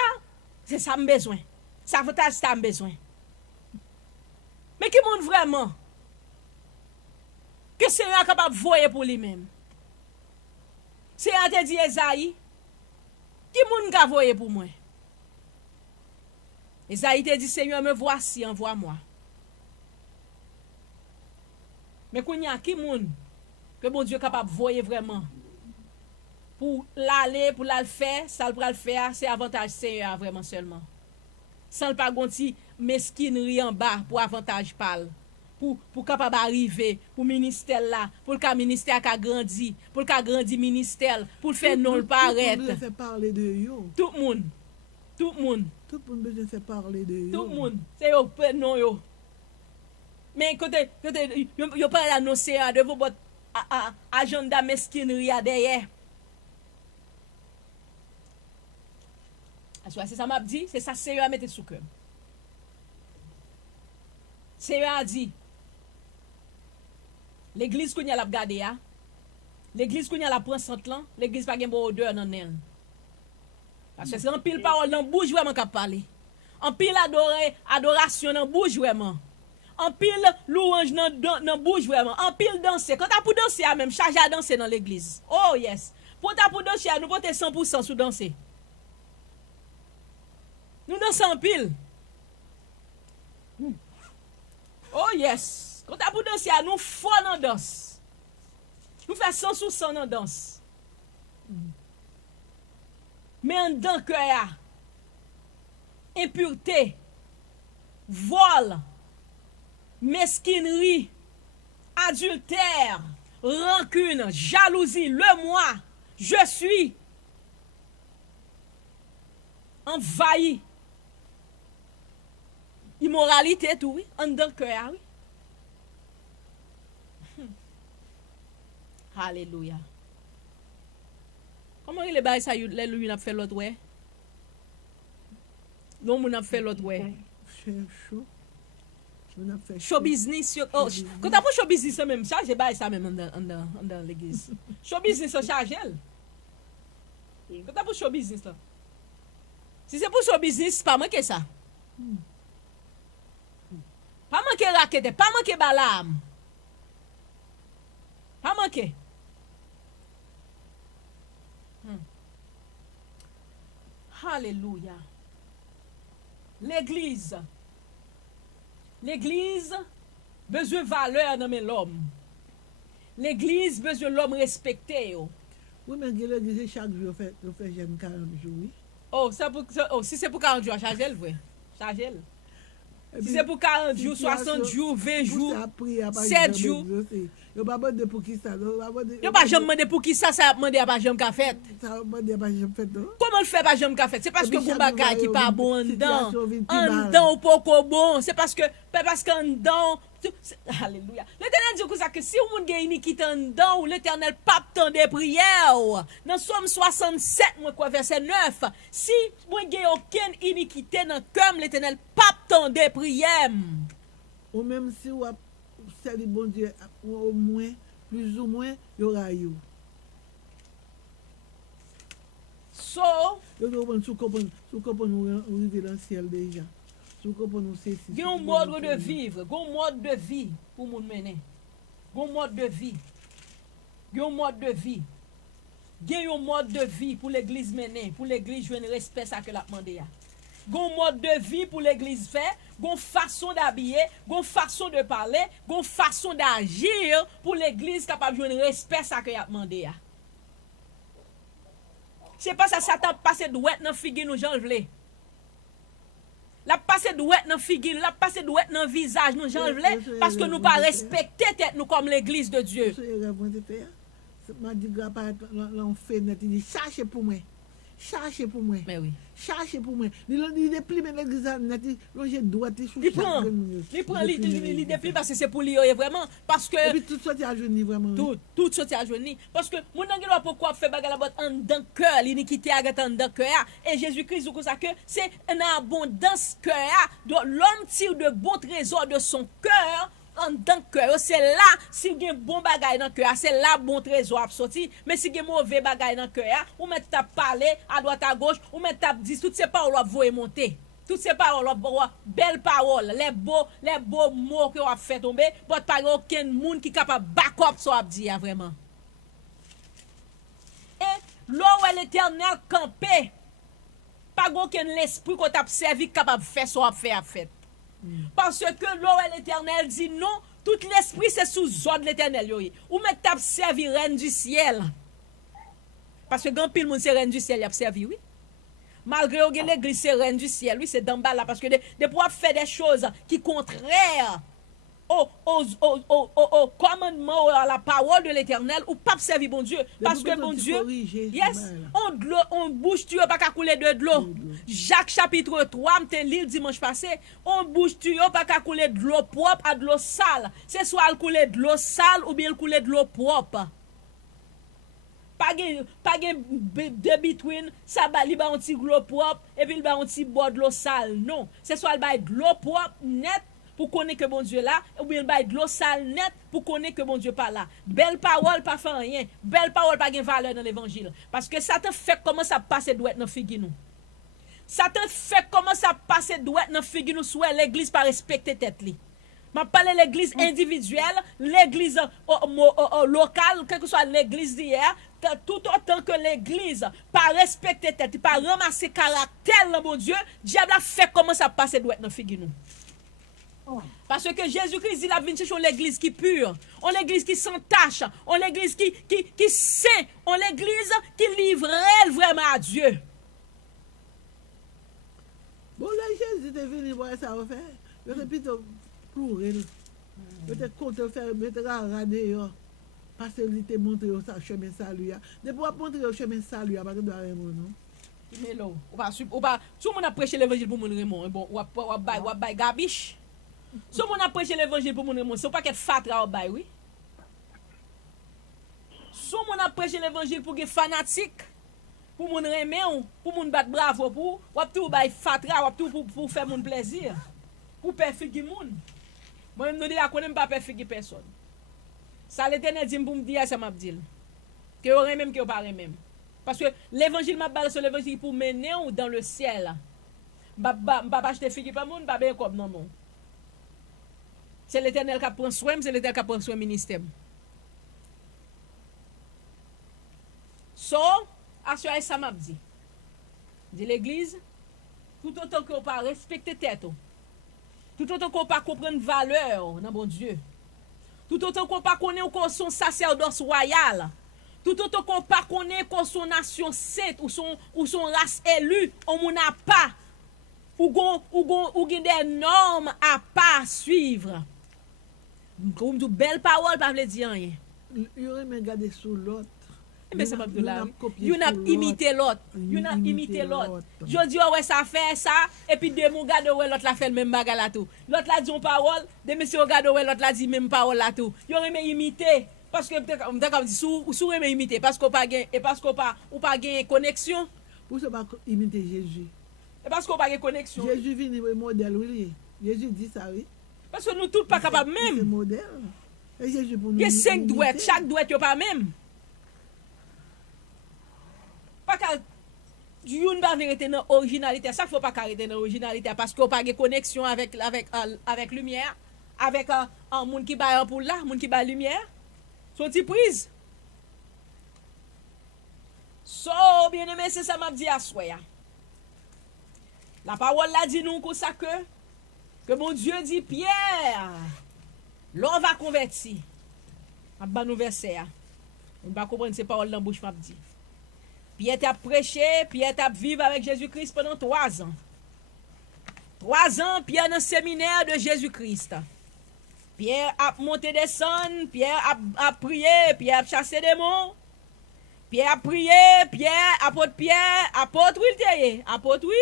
c'est ça me besoin. Ça avantage ça me besoin. Mais qui montre vraiment que c'est Seigneur capable de voyer pour lui-même. Seigneur te dit Esaïe, qui moun ka voyer pour moi? Esaïe te dit Seigneur me voici, envoie-moi. Mais kounya qui moun que bon Dieu capable de voyer vraiment pour l'aller, pour la faire, ça le faire, c'est avantage Seigneur vraiment seulement. sans pas gonti mesquinerie en bas pour avantage parle. Pour capable arriver pour ministère là, pour le ministère qui a grandi, pour le grandi ministère, pour faire non le paraître. Tout le monde fait parler de yo. Tout le monde. Tout le monde. Tout le monde besoin de faire parler de yo. Tout le monde. C'est yo non yo. Mais côté yo pas annoncer de vos agenda mesquinerie derrière. C'est ça m'a dit, c'est ça c'est yo à mettre sous cœur. C'est yo a dit l'église qu'on y a la regarder ya. L'église qu'on y a la prend centre là, l'église pas gen bon odeur dans elle. Parce que c'est un pile parole dans bouche vraiment qu'a parler. En pile adoration dans bouche vraiment. En pile louange dans bouche vraiment. En pile danser. Quand t'as pour danser même charge à danser dans l'église. Oh yes. Pour t'as pour danser nous porter 100% sous danser. Nous dansons en pile. Oh yes. Quand t'as pour danser nous fort dans danse. Nous faisons 100% dans danse. Mais en dedans que ya impureté, vol, mesquinerie, adultère, rancune, jalousie, le moi, je suis envahi. Immoralité tout oui, en dedans que ya oui. Alléluia. Comment il est bail ça lui n'a fait l'autre ouais? L'homme n'a fait l'autre ouais. Show business oh, quand t'as pour show business même charge bail ça même dans l'église. Show business ça charge elle. Quand t'as pour show business là. Si c'est pour show business pas manquer ça. Pas manquer raquette, pas manquer balam. Pas manquer. Alléluia. L'église besoin de valeur dans l'homme. L'église besoin de l'homme respecté. Oui, mais l'église chaque jour fait j'aime 40 jours. Oui. Oh, si c'est pour 40 jours, chargez le vrai. Chargez le. Si c'est pour 40 jours, 60 jours, 20 jours, 7 jours. Yo pas demandé pour qui ça. Yo pas jamais demandé pour qui ça demandé à pas jamais qu'a fait. Ça demandé pas jamais fait. Comment le fait pas jamais qu'a fait? C'est parce que bon bagay qui pas bon en dedans. En dedans ou pas bon, c'est parce que en dedans alléluia. L'Éternel dit comme ça que si on monde gagne iniquité en dedans ou l'Éternel pas tant des prières. Dans Somme 67 moi verset 9, si moi gagne aucune iniquité dans cœur, l'Éternel pas tant des prières. Ou même si ou c'est le bon Dieu au moins plus ou moins il y aura eu. So, yo comprendre nous arriver dans le ciel déjà. Sous comprendre nous c'est il y a un mode de vivre, un mode de vie pour moun mener. Un mode de vie. Il y a un mode de vie. Il y a un mode de vie pour l'église mener, pour l'église jouer respect ça que l'a demandé. Gon mode de vie pour l'église faire, gon façon d'habiller, gon façon de parler, gon façon d'agir pour l'église capable de jouer respect ça que y a demandé. C'est pas ça Satan passe douette dans figure nous Jean vle. La passe douette dans figure, la passe douette dans visage nous Jean vle parce que nous pas respecter tête nous comme l'église de Dieu. M'a dit gars pas l'on fait net il dit cherchez pour moi. Cherchez pour moi. Mais oui. Cherchez pour moi. Il déplie l'église net longer droite sous il prend il déplie parce que c'est pour lui vraiment parce que et puis tout sorti à journée vraiment. Tout sorti à journée parce que mon n'angelo pourquoi faire bagarre en dans cœur l'iniquité a en dans cœur et Jésus-Christ comme ça que c'est une abondance cœur l'homme tire de bons trésors de son cœur en dans cœur c'est là si il y a bon bagay dans cœur c'est là bon trésor a sorti mais si il y a mauvais bagay dans cœur ou mettre ta parler à droite à gauche ou mettre ta dit toutes ces paroles va monter toutes ces paroles belles paroles les beaux mots que on fait tomber pas aucun monde qui capable back up ça dit vraiment et là où l'Éternel campé pas aucun l'esprit qu'on t'a servi capable faire ça fait. Parce que l'eau l'Éternel dit non, tout l'esprit c'est sous ordre l'Éternel. Ou mettre t'a servi reine du ciel. Parce que quand pile monde c'est reine du ciel, il a servi oui. Malgré que l'église c'est reine du ciel, oui, c'est d'en bas là, parce que de pouvoir faire des choses qui contraires au commandement, à la parole de l'éternel, ou pas servir bon Dieu. Parce que bon Dieu, yes, on bouge tuyau pas qu'à couler de l'eau. Jacques chapitre 3, m'te lu dimanche passé, on bouge tuyau pas qu'à couler de l'eau propre à de l'eau sale. C'est soit le couler de l'eau sale ou bien le couler de l'eau propre. Pas de between, ça ba li ba un petit l'eau propre et puis il ba un petit bord de l'eau sale. Non, c'est soit il ba de l'eau propre net pour connaître que bon Dieu là, ou bien il de l'eau sale net pour connaître que bon Dieu pas là. Belle parole pas fait rien, belle parole pas gain valeur dans l'évangile, parce que ça te fait comment ça passe douette dans figue nous. Ça te fait comment ça passe douette dans figue nous, soit l'église pas respecter tête li. Je parle de l'église individuelle, l'église locale, quelle que soit l'église d'hier, tout autant que l'église pas respecter tête, pas ramasser caractère dans mon Dieu, diable a fait comment ça passe douette dans figue nous. Parce que Jésus-Christ il a venu chercher l'église qui est pure, on l'église qui sans tache, on l'église qui saint, on l'église qui livre vraiment à Dieu. Bon, là, Jésus est venu voir ça, on fait. Je vais plutôt pleurer. Je vais compter faire, je vais regarder, parce qu'il était montré au chemin salut. De pouvoir montrer au chemin salut, parce que doit Raymond, non? Mais là, tout le monde a prêché l'évangile pour mon Raymond. Bon, ou a gabiche. Si on a prêché l'évangile pour mon Raymond, c'est pas qu'être fatra ou bay, oui. Si on a prêché l'évangile pour que fanatique, pour mon Raymond, pour mon battre bravo, pour ou tout bay fatra, ou tout pour faire mon plaisir, pour perfiger moun. Moi même nous dis à connait pas perfiger personne. Ça l'Éternel dit pour me dire ça m'a dit. Que aurait même que pas même. Parce que l'évangile m'a parlé sur l'évangile pour mener dans le ciel. Pas acheter figue pas moun, pas bien comme non. C'est l'Éternel qui prend soin, c'est l'Éternel qui prend soin ministère. So, assurez ça m'a dit. Dit l'église, tout autant qu'on pas respecter tête, tout autant qu'on pas comprendre valeur dans bon Dieu, tout autant qu'on pas connaître qu'on son sacerdoce royal, tout autant qu'on pas connaître qu'on son nation sainte ou son race élue, on n'a pas ou des normes à pas suivre. Comme de belles paroles pas veut dire rien. Il aurait même gardé sous l'autre. Mais c'est pas de là. You n'a imité l'autre. You n'a imité l'autre. Je dis ouais ça fait ça et puis de mon garde ouais l'autre la fait le même bagarre là tout. L'autre la dit une parole, de monsieur regarde ouais l'autre la dit même parole là tout. You aurait même imité parce que peut-être comme dit sous même imité parce qu'on pas gain et parce qu'on pas ou pas gain connexion. Pour ça pas imiter Jésus. Et parce qu'on pas gain connexion. Jésus vient le modèle oui. Jésus dit ça oui. Parce que nous tous pas capables même. C'est modèle. Et Jésus pour nous. Il y a 5 douettes, chaque douette yo pas même. Pas qu'à une pas arrêter dans originalité, ça faut pas arrêter dans originalité parce qu'on pas de connexion avec lumière, avec un monde qui baille pour là, monde qui baille lumière. Son petit prise. So bien aimé, c'est ça m'a dit à soya. La parole là dit nous comme ça que mon Dieu dit Pierre, l'on va convertir. A ban nou verset. On va comprendre ces paroles dans bouche m'a dit. Pierre t'a prêché, Pierre t'a vivre avec Jésus-Christ pendant 3 ans. 3 ans, Pierre dans le séminaire de Jésus-Christ. Pierre a monté descendre, Pierre a prié, Pierre a chassé des démons. Pierre a prié, apôtre oui,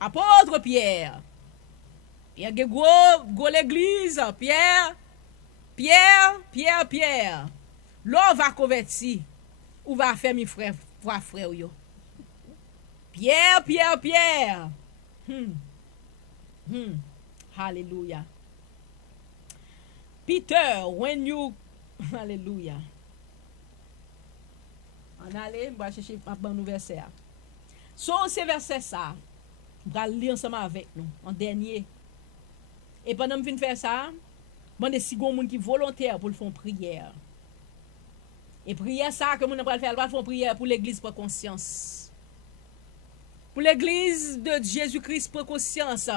apôtre Pierre. Pierre a gros l'église, Pierre. L'on va convertir, ou va faire mes frères, yo. Pierre. Hallelujah. Peter, when you... Hallelujah. On allait, on va chercher un bon verset. So, c'est verset ça. On va lire ensemble avec nous, en dernier. Et pendant que je faire ça, je vais si gens qui volontaire pour faire une prière. Et prière ça que nous allons faire, faire une prière pour l'église pour conscience. Pour l'église de Jésus-Christ pour conscience.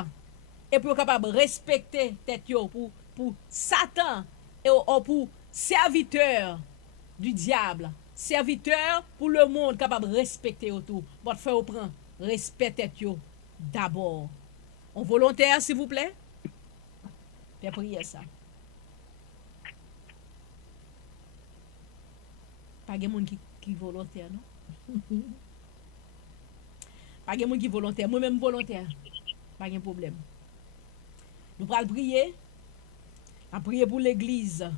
Et pour capable respecter tête pour Satan et pour serviteur du diable. Serviteur pour le monde capable respecter autour. Votre frère prend respectez yo d'abord. On volontaire, s'il vous plaît? Fais prier ça. Pas de monde qui volontaire, non? Pas de monde qui volontaire. Moi-même volontaire. Pas de problème. Nous allons prier. On prier pour l'Église.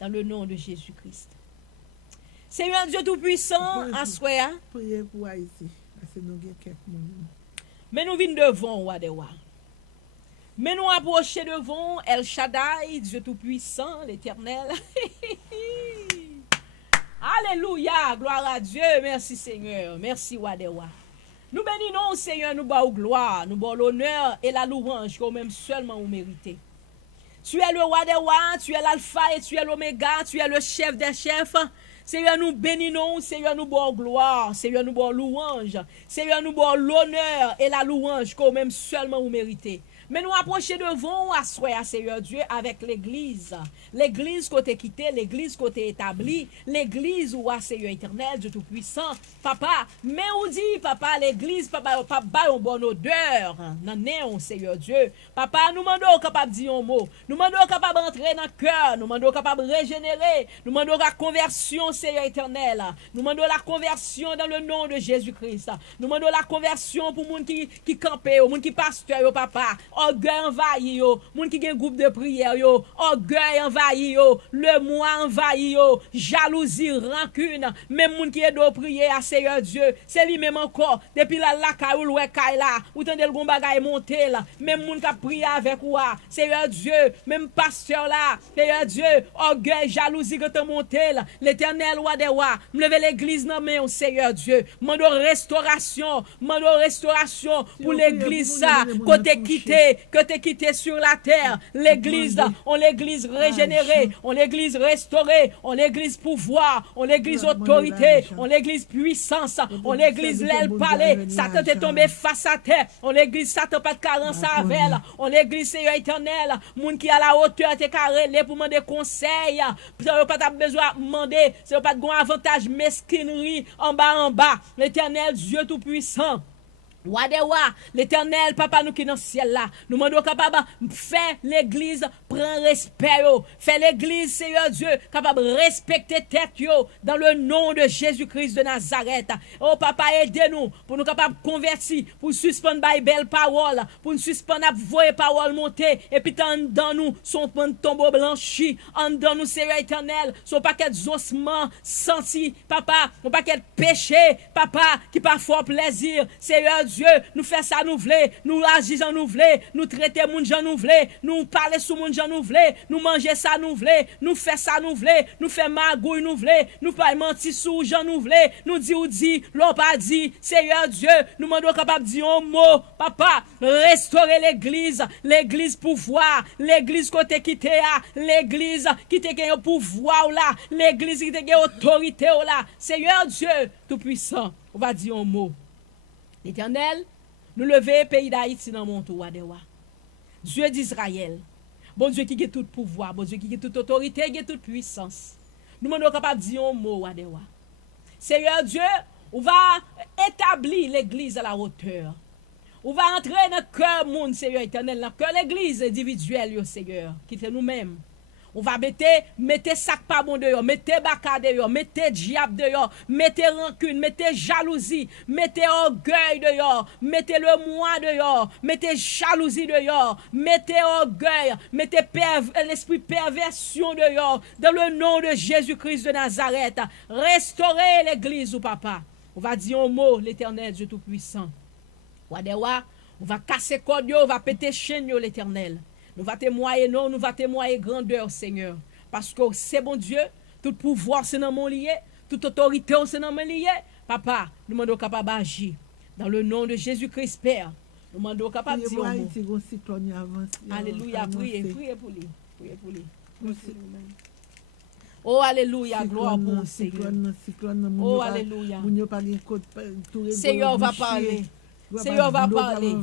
Dans le nom de Jésus-Christ. Seigneur Dieu Tout-Puissant, en soi. Priez pour Haïti. Parce que nous avons quelques monde. Mais nous venons devant Wadewa. Mais nous approchons devant El Shaddai, Dieu Tout-Puissant, l'Éternel. Alléluia, gloire à Dieu, merci Seigneur, merci Wadewa. Nous bénissons Seigneur, nous bas gloire, nous bas l'honneur et la louange qu'on même seulement vous méritez. Tu es le roi des rois, tu es l'alpha et tu es l'oméga, tu es le chef des chefs. Seigneur, nous bénissons, Seigneur, nous bas gloire, Seigneur, nous bas louange, Seigneur, nous bas l'honneur et la louange qu'on même seulement vous méritez. Mais nous approcher devant à soi, Seigneur Dieu, avec l'église. L'église côté quitté, l'église côté établie, l'église où Seigneur éternel, Dieu Tout-Puissant. Papa, mais on dit, papa, l'église, papa, pas une bonne odeur. Non, Seigneur Dieu. Papa, nous demandons capable de dire un mot. Nous demandons capable d'entrer dans le cœur. Nous demandons capable de régénérer. Nous demandons la conversion, Seigneur éternel. Nous demandons la conversion dans le nom de Jésus-Christ. Nous demandons la conversion pour les gens qui campent, les gens qui pasteur, papa. Orgueil envahi yo, moun qui gen groupe de prière yo, orgueil envahi yo, le moi envahi yo, jalousie, rancune, même moun qui est do prier à Seigneur Dieu, c'est lui même encore, depuis la kay ou l'oué kay la, ou tande le gon bagay monter là, même moun qui prier avec ou Seigneur Dieu, même pasteur là, Seigneur Dieu, orgueil, jalousie que te monter là, l'Éternel roi des rois, m'lever l'église nan men Seigneur Dieu, mando restauration pour l'église ça, côté quitté que tu quitté sur la terre, l'église, on l'église régénérée, on l'église restaurée, on l'église pouvoir, on l'église autorité, on l'église puissance, on l'église l'aile palais, Satan est tombé face à terre, on l'église Satan pas de carence avec elle, on l'église Seigneur éternel, moun qui à la hauteur te carré pour demander conseil, ça pas besoin de demander, c'est pas de bon avantage mesquinerie en bas, l'éternel Dieu tout puissant. Wadewa, l'Éternel, papa nous qui dans le ciel là, nous demandons capable faire l'église prend respect yo, faire l'église Seigneur Dieu capable respecter tête yo dans le nom de Jésus-Christ de Nazareth. Oh papa aidez-nous pour nous capable convertir, pour suspendre by belle parole, pour nous suspendre à voyer parole monter et puis dans nous son tombeau blanchi, en dans nous Seigneur éternel, son paquet d'ossements senti papa, un paquet de péché papa qui pas fort plaisir Seigneur Dieu, nous fait ça nous voulons, nous agissons nous voulons, nous traiter moun jan nous voulons, nous parler sous moun jan nous voulons, nous manger ça nous voulons, nous faire ça nous voulons, nous faire magouille nous voulons, nous pas mentir sous jan nous voulons, nous dit ou dit, l'on pas dit, Seigneur Dieu, nous demandons capable de dire un mot, papa, restaurer l'église, l'église pouvoir, l'église côté qui te a, l'église qui te gagne pouvoir là, l'église qui te gagne autorité là, Seigneur Dieu, tout puissant, on va dire un mot. L'Éternel, nous lever pays d'Haïti dans mon tour, Dieu d'Israël, bon Dieu qui a tout pouvoir, bon Dieu qui a toute autorité, qui a toute puissance. Nous sommes capables de dire un mot, Seigneur Dieu, on va établir l'église à la hauteur. On va entrer dans le cœur monde, Seigneur éternel, dans le cœur l'église individuelle, Seigneur, qui est nous-mêmes. On va mettez sac pas bon dehors, mettez baka dehors, mettez diable dehors, mettez rancune, mettez jalousie, mettez orgueil dehors, mettez le moi dehors, mettez jalousie dehors, mettez orgueil, mettez l'esprit perversion dehors, dans le nom de Jésus-Christ de Nazareth. Restaurez l'église ou papa. On va dire un mot, l'Éternel Dieu Tout-Puissant. On va casser code, on va péter chaîne, l'Éternel. Nous va témoigner, non, nous va témoigner grandeur, Seigneur. Parce que c'est bon Dieu, tout pouvoir c'est dans mon lié, toute autorité c'est dans mon lié. Papa, nous demandons capable d'agir. Dans le nom de Jésus-Christ, Père, nous demandons capable de dire. Alléluia, priez pour lui. Priez pour lui. Oh, alléluia, gloire pour le Seigneur. Oh, alléluia. Seigneur va parler. Seigneur va parler.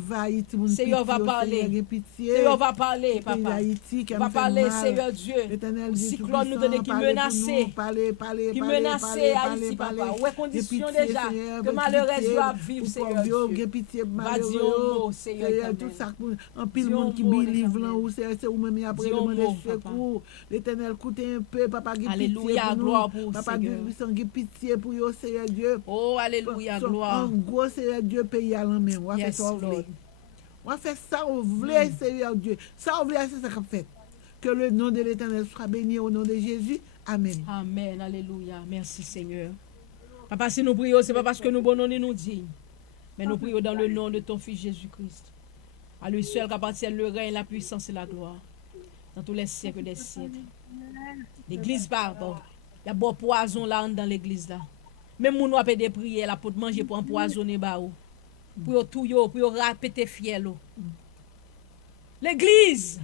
Seigneur va parler. Seigneur va parler, papa. Va parler, Seigneur Dieu. Cyclone nous donne qui menaçait. Qui menaçait Haïti, papa. Où est condition déjà que malheureuse doit vivre, Seigneur Dieu. Va dire un mot, Seigneur. Tout ça, en pile monde qui believe là, ou c'est ou même après demander secours. L'Éternel coûte un peu, papa, alléluia, gloire pour papa, pitié pour yo, Seigneur Dieu. Oh, alléluia, gloire. En gros, Seigneur Dieu, pays à l'en-main. On va faire ça, on va faire ça, on voulait, Seigneur Dieu. Ça, on voulait, c'est ça qu'on fait. Que le nom de l'Éternel soit béni au nom de Jésus. Amen. Amen, alléluia. Merci, Seigneur. Papa, si nous prions, ce n'est pas parce que nous bon nous dignes, mais nous prions dans le nom de ton Fils Jésus-Christ. À lui seul qu'appartient le règne, la puissance et la gloire. Dans tous les siècles des siècles. L'église, pardon. Il y a beau poison là dans l'église là. Même nous avons des prières là pour manger pour empoisonner baou. Pour tout yo, pour répéter fiel. L'église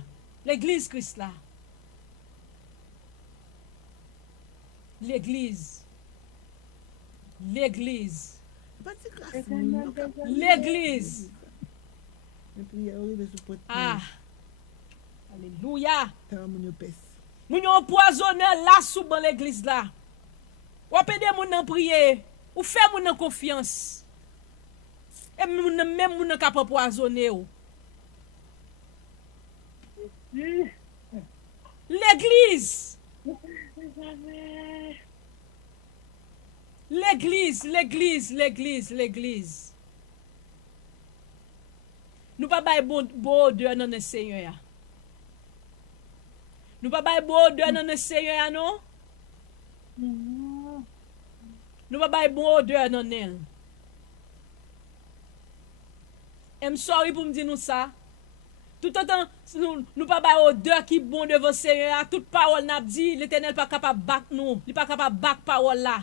Christ là. L'église. Ah. Alléluia. Moun yon empoisonné là sous dans l'église là. Ou apede moun nan prier, ou fait moun nan confiance. Et même moun nan capable empoisonner ou. L'église. Nous pas bay bon odeur dans le Seigneur. Nous pas bay bon odeur dans le Seigneur non. Nous pas bay bon odeur dans elle. I'm sorry pour me dire nous ça. Tout le temps nous pas bay odeur qui bon devant Seigneur. Toute parole n'a dit l'Éternel pas capable battre nous. Il pas capable battre parole là.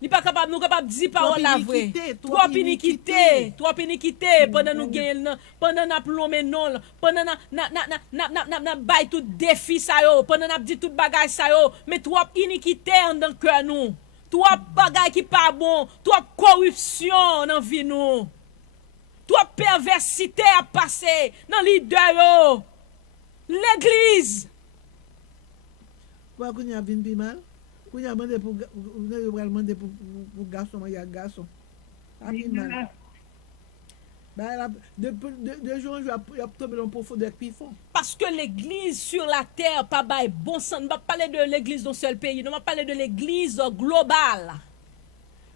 Il pas capable nous capable dire parole la vraie. Trop iniquité pendant nous gagne pendant n'a plombé non pendant n'a bail tout défi ça yo pendant n'a dit tout bagage ça yo mais trop iniquité dans cœur nous. Trop bagage qui pas bon, trop corruption dans vie nous. Trop perversité à passer dans leader yo. L'église. Pourquoi qu'on y a vinn mal? Vous avez demandé pour garçon, il y a garçon. De jour en jour, il y a tombé dans le profondeur plus fort. Parce que l'église sur la terre, pas bail bon sang. Nous ne parlons pas de l'église d'un seul pays. Nous parlons de l'église globale.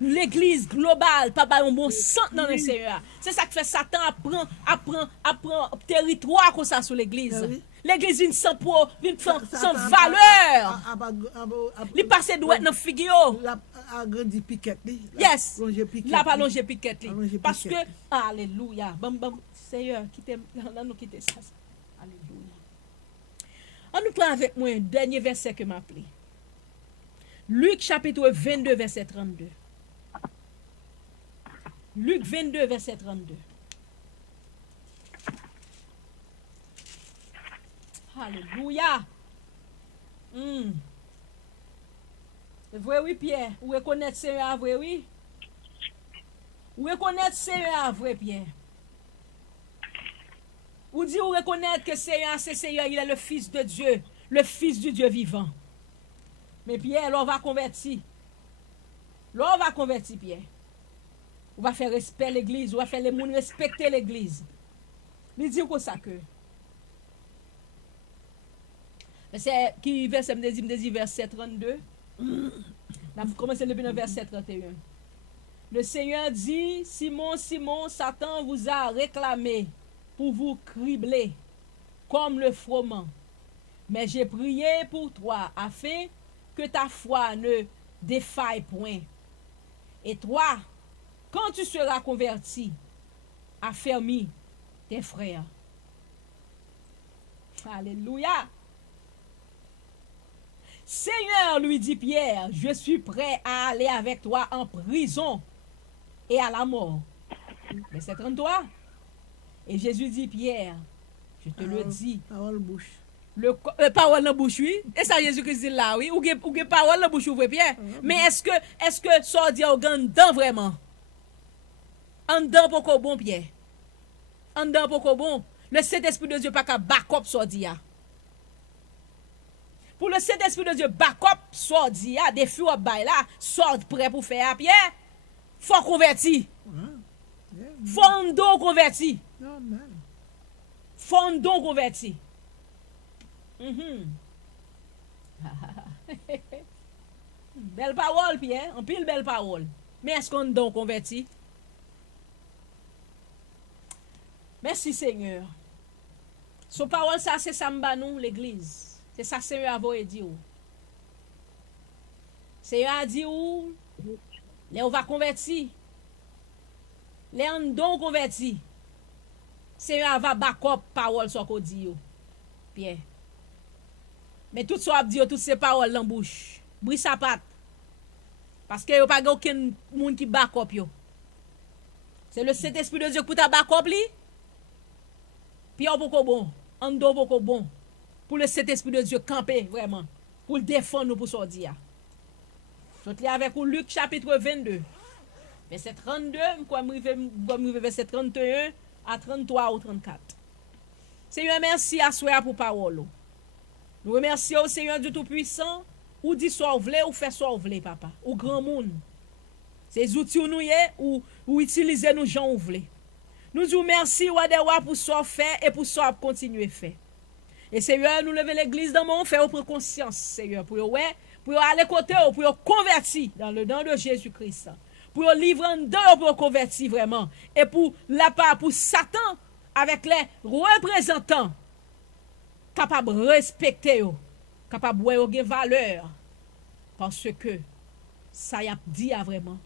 L'église globale, pas bail un bon sang dans le Seigneur. C'est ça que fait Satan apprend territoire comme ça sur l'église. L'église vient sans valeur. Il passe doit dans figure. Agrandi piquette. Yes. La pas longer piquette. Parce que alléluia. Bam Seigneur, quittez nous quitter ça. Alléluia. On nous prend avec moi un dernier verset que m'a appelé. Luc chapitre 22 verset 32. Luc 22 verset 32. Alléluia. Vrai oui Pierre, ou reconnaître Seigneur vrai oui. Ou reconnaître Seigneur vrai Pierre. Ou dit ou reconnaître que Seigneur c'est Seigneur, il est le fils de Dieu, le fils du Dieu vivant. Mais Pierre, l'on va convertir. L'on va convertir Pierre. On va faire respect l'église, on va faire les gens respecter l'église. Il dit comme ça que c'est qui verset me dit verset 32. Là vous commencez depuis le verset 31. Le Seigneur dit Simon Simon, Satan vous a réclamé pour vous cribler comme le froment. Mais j'ai prié pour toi afin que ta foi ne défaille point. Et toi, quand tu seras converti, affermis tes frères. Alléluia. Seigneur, lui dit Pierre, je suis prêt à aller avec toi en prison et à la mort. Verset 33. Et Jésus dit, Pierre, je te le dis. Parole bouche. Parole dans la bouche, oui. Et ça, Jésus-Christ dit là, oui. Ou parole dans la bouche, oui, Pierre. Mais est-ce que ça dit au dedans vraiment? En dedans pour bon Pierre. En dedans pour bon. Le Saint-Esprit de Dieu pas qu'à backup so dit ya. Pour le Saint-Esprit de Dieu backup so dit ya, des fous bail là, sort prêt pour faire Pierre. Faut converti. Fondo converti. Normal. Fondo converti. Belle parole, Pierre. En pile belle parole. Mais est-ce qu'on donc converti? Merci, Seigneur. Son parole, ça, c'est ça nous, l'église. C'est ça, Seigneur, a voulu dire. Seigneur a dit où? Là, on va convertir. Là, on donc converti. Seigneur va backup parole, sur qu'on dit. Pierre. Mais tout ça, dit, toutes ces paroles dans la bouche. Bris sa patte. Parce que n'y a pas aucun monde qui backup yo. C'est le Saint-Esprit de Dieu pour ta backup li. Puis on beaucoup bon, on do beaucoup bon pour le Saint-Esprit de Dieu camper vraiment pour le défendre nous pour sortir. Je suis avec vous Luc chapitre 22 verset 32, quoi me verset 31 à 33 ou 34. Seigneur, merci à soi pour parole. Nous remercions au Seigneur Dieu Tout-Puissant, ou dit soit vle ou fait soit vle papa, ou grand monde. Ces outils nous y ou utiliser nous gens vle. Nous disons merci Wadewa pour ce fait et pour ce continuer faire. Et Seigneur, nous levons l'église dans mon fait pour conscience, Seigneur, pour aller côté, pour convertir dans le nom de Jésus-Christ. Pour livrer en deux, pour convertir vraiment. Et pour la part, pour Satan, avec les représentants, capables de respecter, capables de avoir valeur. Parce que ça y a dit vraiment,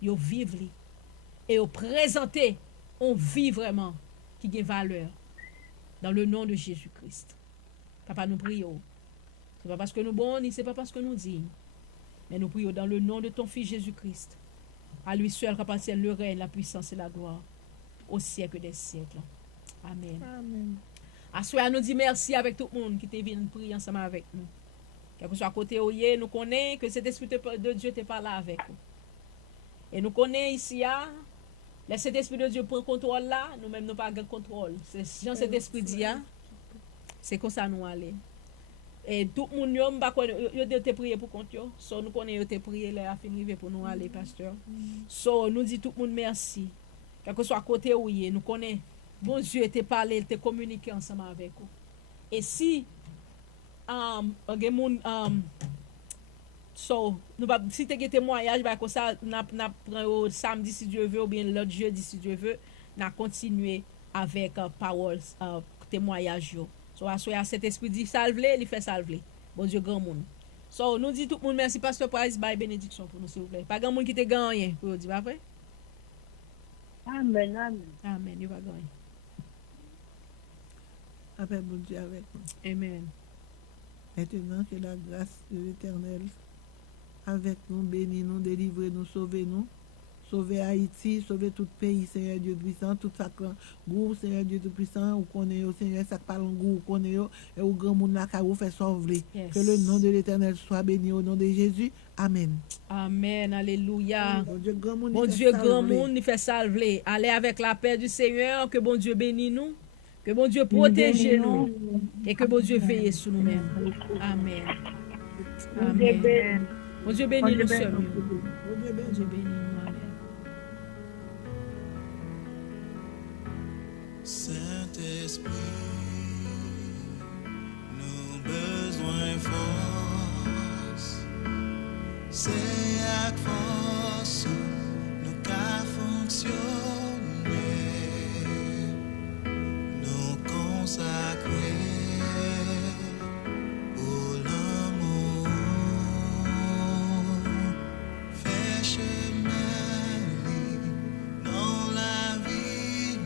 ils vivent et ils présenter on vit vraiment qui a valeur dans le nom de Jésus-Christ. Papa, nous prions. Ce n'est pas parce que nous bons, ni ce n'est pas parce que nous disons. Mais nous prions dans le nom de ton Fils Jésus-Christ. À lui seul qu'appartient le règne, la puissance et la gloire au siècle des siècles. Amen. Amen. À soi, nous dit merci avec tout le monde qui est venu prier ensemble avec nous. Quel que soit à côté où nous connaissons que cet esprit de Dieu n'est pas là avec nous. Et nous connaissons ici, laissez l'esprit de Dieu prendre contrôle là, nous-mêmes nous pas de contrôle. C'est Jean cet esprit dit, c'est comme ça nous allons. Et tout le monde, yo te prier pour compte yo. So nous connaissons te prier là, fini pour nous aller, pasteur. So nous dit tout le monde merci. Quel que soit à côté où nous connaissons, bon Dieu te parlé, il te communiqué ensemble avec vous. Et si so, si tu as des témoignages, comme ça, nous prenons samedi si Dieu veut, ou bien l'autre jeudi si Dieu veut, nous continuer avec parole, témoignage. So, à cet esprit dit salve-le, il fait salve-le. Bon Dieu, grand monde. So, nous dit tout le monde merci, pasteur Price, bye bénédiction pour nous, s'il vous plaît. Pas grand monde qui te gagne, pour dire, pas vrai? Amen, amen. Amen, il va gagner. Après, bon Dieu avec nous. Amen. Maintenant que la grâce de l'Éternel avec nous, bénis nous, délivrez nous, sauvez nous. Sauvez Haïti, sauvez tout pays, Seigneur Dieu Tout-Puissant, tout ça groupe, Seigneur Dieu Tout-Puissant, ou connaît, Seigneur, ça parle en groupe, connaît, et au grand monde, ou fait sauver. Yes. Que le nom de l'Éternel soit béni au nom de Jésus. Amen. Amen, alléluia. Bon Dieu, grand monde, Bon Dieu, grand monde, il fait salver. Allez avec la paix du Seigneur, que bon Dieu bénisse nous, que bon Dieu protège nous, et que bon Dieu veille sur nous-mêmes. Amen. Amen. Bon Dieu bénisse nous seuls. Bon Dieu bénisse nous. Amen. Saint-Esprit, nous besoin force. C'est avec force nous qu'à fonctionner. Nous consacrer pour l'amour. Fais chemin dans la vie.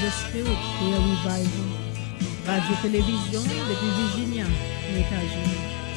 the Spirit, prayer revival. Radio-télévision depuis Virginia, aux États-Unis.